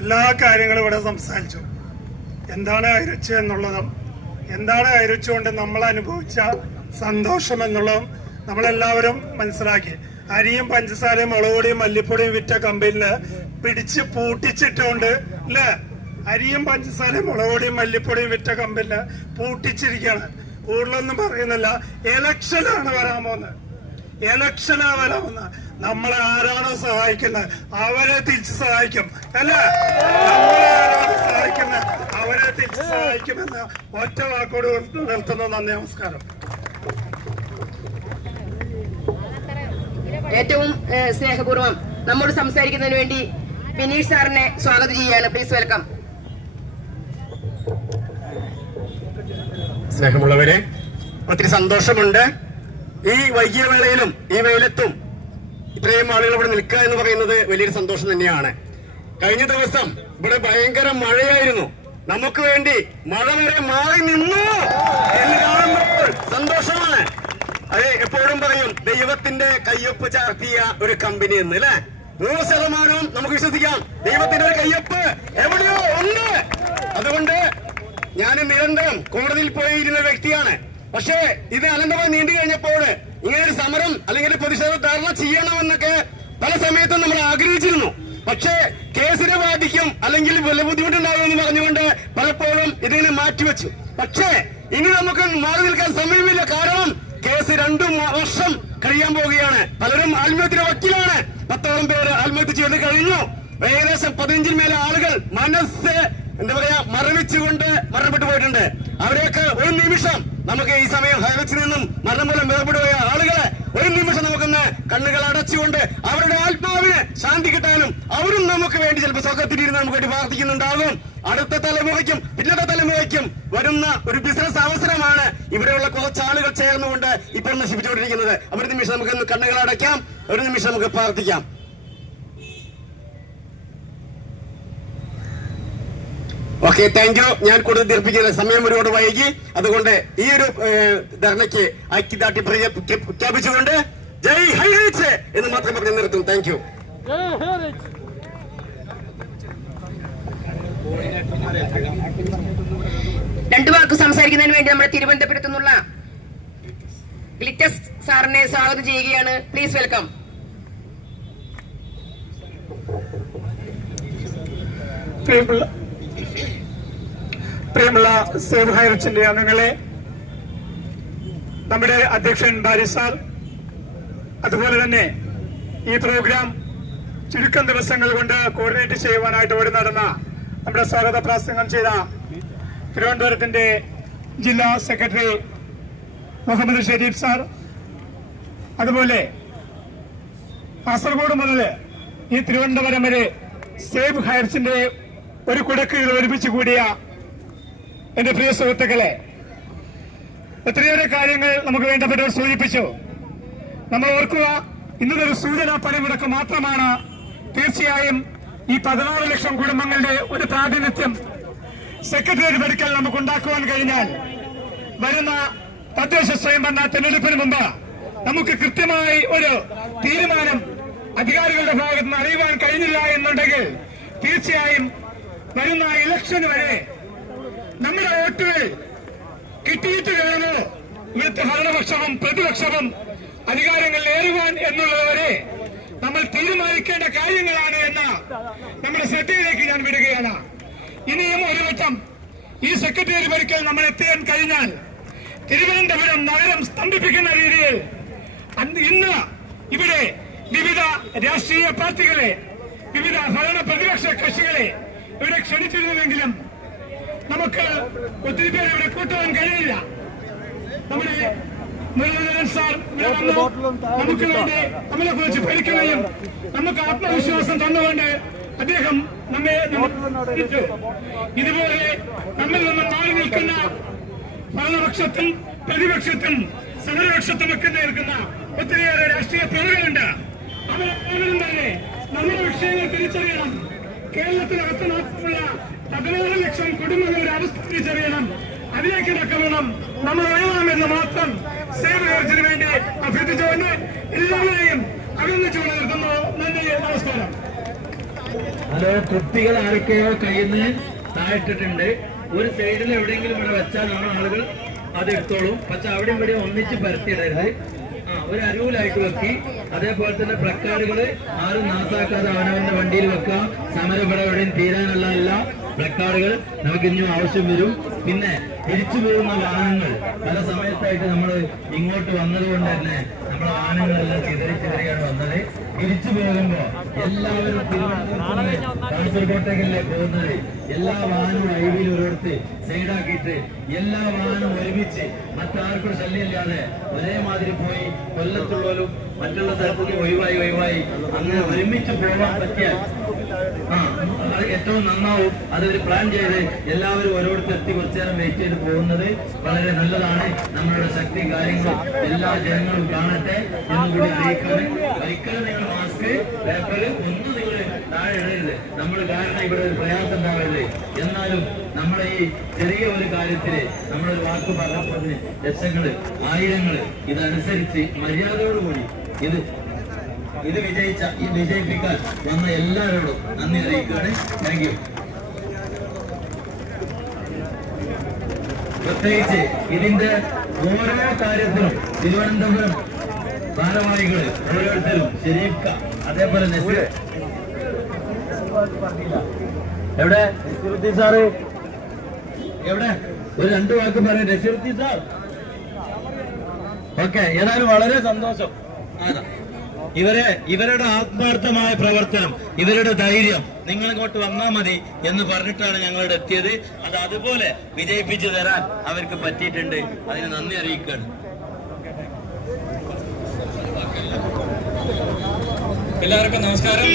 എല്ലാ കാര്യങ്ങളും ഇവിടെ സംസാരിച്ചു. എന്താണ് ഹൈറിച്ച് എന്നുള്ളതും എന്താണ് ഹൈറിച്ച് കൊണ്ട് നമ്മൾ അനുഭവിച്ച സന്തോഷം എന്നുള്ളതും നമ്മളെല്ലാവരും മനസ്സിലാക്കി. അരിയും പഞ്ചസാരയും മുളകുപൊടിയും മല്ലിപ്പൊടിയും വിറ്റ കമ്പനിയില് പിടിച്ച് പൂട്ടിച്ചിട്ടുണ്ട് അല്ലേ? അരിയും പഞ്ചസാരയും മുളകുപൊടിയും മല്ലിപ്പൊടിയും വിറ്റ കമ്പനിയില് പൂട്ടിച്ചിരിക്കുകയാണ്. കൂടുതലൊന്നും പറയുന്നില്ല. ഇലക്ഷനാണ് വരാമെന്ന്. നമ്മളെ ആരാണോ സഹായിക്കുന്നത് അവരെ തിരിച്ച് സഹായിക്കും അല്ലേ? നമ്മളെ ആരാണോ സഹായിക്കുന്നത് അവരെ തിരിച്ച് സഹായിക്കുമെന്ന് ഒറ്റ വാക്കോട് നിർത്തുന്നു. നന്ദി, നമസ്കാരം. ഏറ്റവും സ്നേഹപൂർവ്വം നമ്മോട് സംസാരിക്കുന്നതിന് വേണ്ടി വിനീഷ് സാറിനെ സ്വാഗതം ചെയ്യുകയാണ്. Please welcome. സ്നേഹമുള്ളവരെ, ഒത്തിരി സന്തോഷമുണ്ട്. ഈ വൈകിയ വേളയിലും ഈ വെയിലത്തും ഇത്രയും ആളുകൾ ഇവിടെ നിൽക്കുക എന്ന് പറയുന്നത് വലിയൊരു സന്തോഷം തന്നെയാണ്. കഴിഞ്ഞ ദിവസം ഇവിടെ ഭയങ്കര മഴയായിരുന്നു. നമുക്ക് വേണ്ടി മഴ വരെ മാറി നിന്നു എന്ന് കാണുമ്പോൾ സന്തോഷമാണ്. അത് എപ്പോഴും പറയും ദൈവത്തിന്റെ കയ്യൊപ്പ് ചാർത്തിയ ഒരു കമ്പനി എന്ന് അല്ലെ? 100% നമുക്ക് വിശ്വസിക്കാം. ദൈവത്തിന്റെ ഒരു കയ്യൊപ്പ് എവിടെയോ ഉണ്ട്. അതുകൊണ്ട് ഞാൻ നിരന്തരം കോടതിയിൽ പോയിരുന്ന വ്യക്തിയാണ്. പക്ഷേ ഇത് അനന്തമായി നീണ്ടു കഴിഞ്ഞപ്പോൾ ഇങ്ങനെ ഒരു സമരം അല്ലെങ്കിൽ പ്രതിഷേധ ധാരണ ചെയ്യണമെന്നൊക്കെ പല സമയത്തും നമ്മൾ ആഗ്രഹിച്ചിരുന്നു. പക്ഷേ കേസിനെ ബാധിക്കും അല്ലെങ്കിൽ വല്ല ബുദ്ധിമുട്ടുണ്ടാകും എന്ന് പറഞ്ഞുകൊണ്ട് പലപ്പോഴും ഇതിനെ മാറ്റിവെച്ചു. പക്ഷേ ഇനി നമുക്ക് മാറി നിൽക്കാൻ സമയമില്ല. കാരണം കേസ് 2 വർഷം കഴിയാൻ പോവുകയാണ്. പലരും ആത്മഹത്യയുടെ വക്കീലാണ്. 10ഓളം പേര് ആത്മഹത്യ ചെയ്ത് കഴിഞ്ഞു. ഏകദേശം 15-ൽ മേലെ ആളുകൾ മനസ്സ് എന്താ പറയാ മരവിച്ചുകൊണ്ട് മരണപ്പെട്ടു പോയിട്ടുണ്ട്. അവരെയൊക്കെ ഒരു നിമിഷം നമുക്ക് ഈ സമയം ഹൈറച്ചിൽ നിന്നും മരണം മൂലം വേർപെടുപോയ ആളുകളെ ഒരു നിമിഷം നമുക്കൊന്ന് കണ്ണുകൾ അടച്ചുകൊണ്ട് അവരുടെ ആത്മാവിന് ശാന്തി കിട്ടാനും അവരും നമുക്ക് വേണ്ടി ചിലപ്പോൾ സ്വർഗത്തിലിരുന്ന് നമുക്ക് വേണ്ടി പ്രാർത്ഥിക്കുന്നുണ്ടാകും. അടുത്ത തലമുറയ്ക്കും പിന്നത്തെ തലമുറയ്ക്കും വരുന്ന ഒരു ബിസിനസ് അവസരമാണ് ഇവിടെയുള്ള കുറച്ച് ആളുകൾ ചേർന്നുകൊണ്ട് ഇപ്പോൾ നശിപ്പിച്ചുകൊണ്ടിരിക്കുന്നത്. ഒരു നിമിഷം നമുക്ക് കണ്ണുകൾ അടയ്ക്കാം, ഒരു നിമിഷം നമുക്ക് പ്രാർത്ഥിക്കാം. Okay, thank U. ഞാൻ കൂടുതൽ ദീർഘിക്കുന്ന സമയം ഒരുപാട് വൈകി. അതുകൊണ്ട് ഈ ഒരു ധർണയ്ക്ക് ഐക്യദാർഢ്യം പ്രഖ്യാപിച്ചുകൊണ്ട് ജയ് ഹൈറിച്ച് എന്ന് മാത്രം പറഞ്ഞ് നിർത്തും. Thank you. രണ്ടു വാക്ക് സംസാരിക്കുന്നതിന് വേണ്ടി നമ്മുടെ തിരുവനന്തപുരത്തു നിന്നുള്ള ഗ്ലിറ്റസ് സാറിനെ സ്വാഗതം ചെയ്യുകയാണ്. Please welcome. പ്രിയമുള്ള സേവ് ഹൈറിച്ചിന്റെ അംഗങ്ങളെ, നമ്മുടെ അധ്യക്ഷൻ ബാരി സാർ, അതുപോലെ തന്നെ ഈ പ്രോഗ്രാം ചുരുക്കം ദിവസങ്ങൾ കൊണ്ട് കോർഡിനേറ്റ് ചെയ്യുവാനായിട്ട് ഓടി നടന്ന നമ്മുടെ സ്വാഗത പ്രസംഗം ചെയ്ത തിരുവനന്തപുരത്തിന്റെ ജില്ലാ സെക്രട്ടറി മുഹമ്മദ് ഷരീഫ് സാർ, അതുപോലെ കാസർഗോഡ് മുതൽ ഈ തിരുവനന്തപുരം വരെ സേവ് ഹയർസിന്റെ ഒരു കുടക്കീഴിൽ ഒരുമിച്ച് കൂടിയ എന്റെ പ്രിയ സുഹൃത്തുക്കളെ, എത്രയേറെ കാര്യങ്ങൾ നമുക്ക് വേണ്ടപ്പെട്ടവർ സൂചിപ്പിച്ചു. നമ്മൾ ഓർക്കുക, ഇന്നതൊരു സൂചനാ പണിമുടക്ക് മാത്രമാണ്. തീർച്ചയായും ഈ 16 ലക്ഷം കുടുംബങ്ങളുടെ ഒരു പ്രാതിനിധ്യം സെക്രട്ടേറിയറ്റ് മെഡിക്കൽ നമുക്ക് ഉണ്ടാക്കുവാൻ കഴിഞ്ഞാൽ വരുന്ന തദ്ദേശ സ്വയംഭരണ തെരഞ്ഞെടുപ്പിന് മുമ്പ് നമുക്ക് കൃത്യമായി ഒരു തീരുമാനം അധികാരികളുടെ ഭാഗത്ത് നിന്ന് അറിയുവാൻ കഴിഞ്ഞില്ല എന്നുണ്ടെങ്കിൽ തീർച്ചയായും വരുന്ന ഇലക്ഷന് വരെ നമ്മുടെ വോട്ടുകൾ കിട്ടിയിട്ട് വേണമോ ഇവിടുത്തെ ഭരണപക്ഷവും പ്രതിപക്ഷവും അധികാരങ്ങളിൽ ഏറുവാൻ എന്നുള്ളവരെ നമ്മൾ തീരുമാനിക്കേണ്ട കാര്യങ്ങളാണ് എന്ന് നമ്മുടെ ശ്രദ്ധയിലേക്ക് ഞാൻ വിടുകയാണ്. ഇനിയും ഒരു വട്ടം ഈ സെക്രട്ടേറിയറ്റ് മെഡിക്കൽ നമ്മൾ എത്തിയാൻ കഴിഞ്ഞാൽ തിരുവനന്തപുരം നഗരം സ്തംഭിപ്പിക്കുന്ന രീതിയിൽ ഇന്ന് ഇവിടെ വിവിധ രാഷ്ട്രീയ പാർട്ടികളെ, വിവിധ ഭരണ പ്രതിപക്ഷ കക്ഷികളെ ഇവിടെ ക്ഷണിച്ചിരുന്നുവെങ്കിലും നമുക്ക് ഒത്തിരി പേര് ഇവിടെ കൂട്ടുവാൻ കഴിയില്ല. നമ്മുടെ മുരളീധരൻ സാർ ഇവിടെ വന്ന് നമുക്ക് വേണ്ടി നമ്മളെ കുറിച്ച് ഭരിക്കുകയും നമുക്ക് ആത്മവിശ്വാസം തന്നുകൊണ്ട് അദ്ദേഹം നമ്മെ ഇതുപോലെ നമ്മിൽ നിന്ന് മാറി നിൽക്കുന്ന ഭരണപക്ഷത്തും പ്രതിപക്ഷത്തും സമരപക്ഷത്തുമൊക്കെ നിൽക്കുന്ന ഒത്തിരിയേറെ രാഷ്ട്രീയ പ്രതികളുണ്ട്. അവരെല്ലാവരും തന്നെ നമ്മുടെ വിഷയങ്ങൾ തിരിച്ചറിയണം. കേരളത്തിനകത്ത് മാത്രമുള്ള 16 ലക്ഷം കുടുംബങ്ങളുടെ അവസ്ഥ തിരിച്ചറിയണം. അതിലേക്ക് തക്കവണ്ണം നമ്മൾ ഒഴിവാമെന്ന് മാത്രം സേവ് ഹയർസിന് വേണ്ടി അഭ്യർത്ഥിച്ചുകൊണ്ട് എല്ലാവരെയും അഭിനന്ദിച്ചുകൊണ്ട് നിർത്തുന്നു. നന്ദി, നമസ്കാരം. ഹലോ, കുട്ടികൾ ആരൊക്കെയോ കയ്യിൽ നിന്ന് താഴ്ത്തിട്ടുണ്ട്. ഒരു സൈഡിൽ എവിടെയെങ്കിലും ഇവിടെ വെച്ചാൽ നമ്മൾ ആളുകൾ അത് എടുത്തോളും. പക്ഷെ അവിടെ ഇവിടെ ഒന്നിച്ച് പരത്തിയിടരുത്. ഒരു അരുവിലായിട്ട് വെക്കി. അതേപോലെ തന്നെ പ്ലക്കാർഡുകള് ആരും നാസാക്കാതെ അവനവന്റെ വണ്ടിയിൽ വെക്കാം. സമരം ഇവിടെ എവിടെയും തീരാനുള്ള എല്ലാ പ്ലക്കാർഡുകൾ നമുക്ക് ഇനിയും ആവശ്യം വരും. പിന്നെ തിരിച്ചു പോകുന്ന വാഹനങ്ങൾ പല സമയത്തായിട്ട് നമ്മൾ ഇങ്ങോട്ട് വന്നതുകൊണ്ട് തന്നെ നമ്മുടെ വാഹനങ്ങളെല്ലാം ചിതറിയാണ് വന്നത്. തിരിച്ചു പോകുമ്പോ എല്ലാവരും തിരുവനന്തപുരത്ത് കാസർഗോട്ടേക്കല്ലേ പോകുന്നത്. എല്ലാ വാഹനവും ഹൈവേയിൽ ഒരിടത്ത് സൈഡാക്കിയിട്ട് എല്ലാ വാഹനവും ഒരുമിച്ച് മറ്റാർക്കും ശല്യമില്ലാതെ ഒരേമാതിരി പോയി കൊല്ലത്തുള്ളവരും മറ്റുള്ള സ്ഥലത്തേക്ക് ഒഴിവായി അങ്ങനെ ഒരുമിച്ച് പോകാൻ പറ്റിയാൽ അത് ഏറ്റവും നന്നാവും. അതൊരു പ്ലാൻ ചെയ്ത് എല്ലാവരും ഓരോരുത്തർ എത്തി കുറച്ചു നേരം വെയിറ്റ് ചെയ്ത് പോകുന്നത് വളരെ നല്ലതാണ്. നമ്മളുടെ ശക്തി കാര്യങ്ങളും എല്ലാ ജനങ്ങളും കാണട്ടെ എന്നുകൂടി അറിയിക്കാണ്. ഒരിക്കലും നിങ്ങൾ മാസ്ക് പേപ്പർ ഒന്നും നിങ്ങൾ താഴെ ഇടരുത്. നമ്മൾ കാരണം ഇവിടെ ഒരു പ്രയാസം ഉണ്ടാവരുത്. എന്നാലും നമ്മുടെ ഈ ചെറിയ ഒരു കാര്യത്തില് നമ്മളൊരു വാക്ക് പറഞ്ഞപ്പോൾ ലക്ഷങ്ങള് ആയിരങ്ങള് ഇതനുസരിച്ച് മര്യാദയോടുകൂടി ഇത് വിജയിപ്പിക്കാൻ വന്ന എല്ലാവരോടും നന്ദി അറിയിക്കുകയാണ്. Thank you. പ്രത്യേകിച്ച് ഇതിന്റെ ഓരോ കാര്യത്തിലും തിരുവനന്തപുരം ഭാരവാഹികള് ഓരോരുത്തരും ഷെരീഫ്ക, അതേപോലെ നസീർ എവിടെ നസീറുദ്ദീൻ സാറ് എവിടെ ഒരു 2 വാക്ക് പറയാം. Nasiruddin sir okay. ഏതായാലും വളരെ സന്തോഷം. ഇവരുടെ ആത്മാർത്ഥമായ പ്രവർത്തനം, ഇവരുടെ ധൈര്യം, നിങ്ങൾ ഇങ്ങോട്ട് വന്നാൽ മതി എന്ന് പറഞ്ഞിട്ടാണ് ഞങ്ങളുടെ എത്തിയത്. അത് അതുപോലെ വിജയിപ്പിച്ചു തരാൻ അവർക്ക് പറ്റിയിട്ടുണ്ട്. അതിന് നന്ദി അറിയിക്കുകയാണ്. എല്ലാവർക്കും നമസ്കാരം.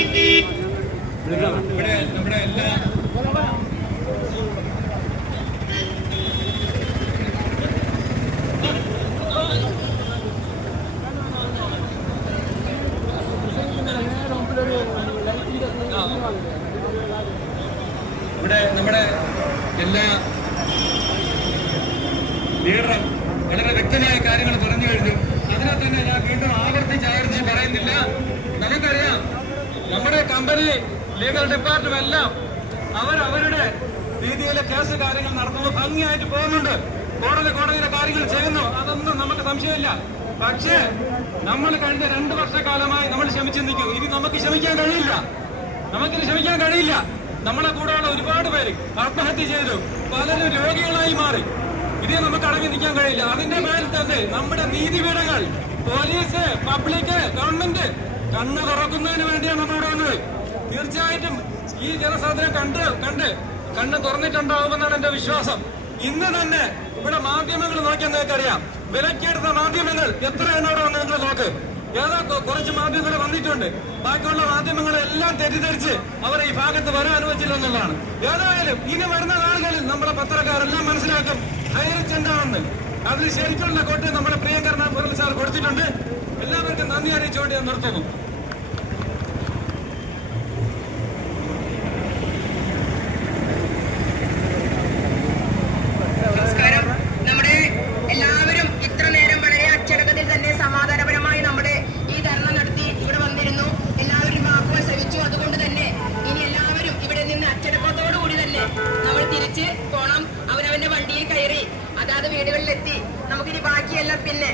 ഇവിടെ നമ്മുടെ എല്ലാ ലീഡറും വളരെ വ്യക്തമായ കാര്യങ്ങൾ പറഞ്ഞു കഴിഞ്ഞു. അതിനെ തന്നെ ഞാൻ വീണ്ടും ആവർത്തിച്ച് പറയുന്നില്ല. നമുക്കറിയാം, നമ്മുടെ കമ്പനി ലീഗൽ ഡിപ്പാർട്ട്മെന്റ് എല്ലാം അവരുടെ രീതിയിലെ കേസ് കാര്യങ്ങൾ നടത്തുമ്പോൾ ഭംഗിയായിട്ട് പോകുന്നുണ്ട്. കോടതിയിലെ കാര്യങ്ങൾ ചെയ്യുന്നു. അതൊന്നും നമുക്ക് സംശയമില്ല. പക്ഷേ നമ്മൾ കഴിഞ്ഞ 2 വർഷക്കാലമായി നമ്മൾ ക്ഷമിച്ചു നിൽക്കും. ഇനി നമുക്കിത് ക്ഷമിക്കാൻ കഴിയില്ല. നമ്മളെ കൂടെയുള്ള ഒരുപാട് പേര് ആത്മഹത്യ ചെയ്തു, പലരും രോഗികളായി മാറി. ഇതേ നമുക്ക് അടങ്ങി നിൽക്കാൻ കഴിയില്ല. അതിന്റെ മേൽ തന്നെ നമ്മുടെ നീതിപീഠങ്ങൾ, പോലീസ്, പബ്ലിക്, ഗവൺമെന്റ് കണ്ണ് തുറക്കുന്നതിന് വേണ്ടിയാണ് നമ്മളിവിടെ വന്നത്. തീർച്ചയായിട്ടും ഈ ജനസാധനം കണ്ണ് തുറന്നിട്ടുണ്ടാവുമെന്നാണ് എന്റെ വിശ്വാസം. ഇന്ന് തന്നെ ഇവിടെ മാധ്യമങ്ങൾ നോക്കിയാൽ നിങ്ങൾക്കറിയാം, വിലക്കെടുത്ത മാധ്യമങ്ങൾ എത്ര എണ്ണോടെ വന്നിട്ടുണ്ട് നോക്ക്. ഏതോ കുറച്ച് മാധ്യമങ്ങൾ വന്നിട്ടുണ്ട്, ബാക്കിയുള്ള മാധ്യമങ്ങളെല്ലാം തെറ്റിദ്ധരിച്ച് അവരെ ഈ ഭാഗത്ത് വരാൻ അനുവദിച്ചില്ലെന്നുള്ളതാണ്. ഏതായാലും ഇനി വരുന്ന നാളുകളിൽ നമ്മുടെ പത്രക്കാരെല്ലാം മനസ്സിലാക്കും ഹൈറിച്ച് എന്താണെന്ന്. അതിന് ശരിക്കുള്ള കോട്ടയം നമ്മുടെ പ്രിയങ്കരനാ മുരളി സാർ കൊടുത്തിട്ടുണ്ട്. എല്ലാവർക്കും നന്ദി അറിയിച്ചുകൊണ്ട് ഞാൻ നിർത്തുന്നു. നമസ്കാരം. നമ്മുടെ എല്ലാവരും ഇത്ര നേരം വളരെ അച്ചടക്കത്തിൽ തന്നെ സമാധാനപരമായി നമ്മുടെ ഈ ധർണ നടത്തി ഇവിടെ വന്നിരുന്നു. എല്ലാവരും വാക്കുകൾ ശ്രമിച്ചു. അതുകൊണ്ട് തന്നെ ഇനി എല്ലാവരും ഇവിടെ നിന്ന് അച്ചടക്കത്തോടു കൂടി തന്നെ നമ്മൾ തിരിച്ച് പോണം. അവനവന്റെ വണ്ടിയിൽ കയറി അതാത് വീടുകളിലെത്തി നമുക്കിനി ബാക്കിയെല്ലാം പിന്നെ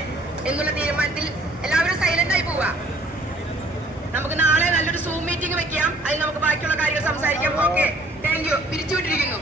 എന്നുള്ള തീരുമാനത്തിൽ എല്ലാവരും സൈലന്റ് ആയി പോവുക. നമുക്ക് നാളെ നല്ലൊരു സൂം മീറ്റിംഗ് വെക്കാം. അതിൽ നമുക്ക് ബാക്കിയുള്ള കാര്യങ്ങൾ സംസാരിക്കാം. Okay, thank you. പിരിച്ചുവിട്ടിരിക്കുന്നു.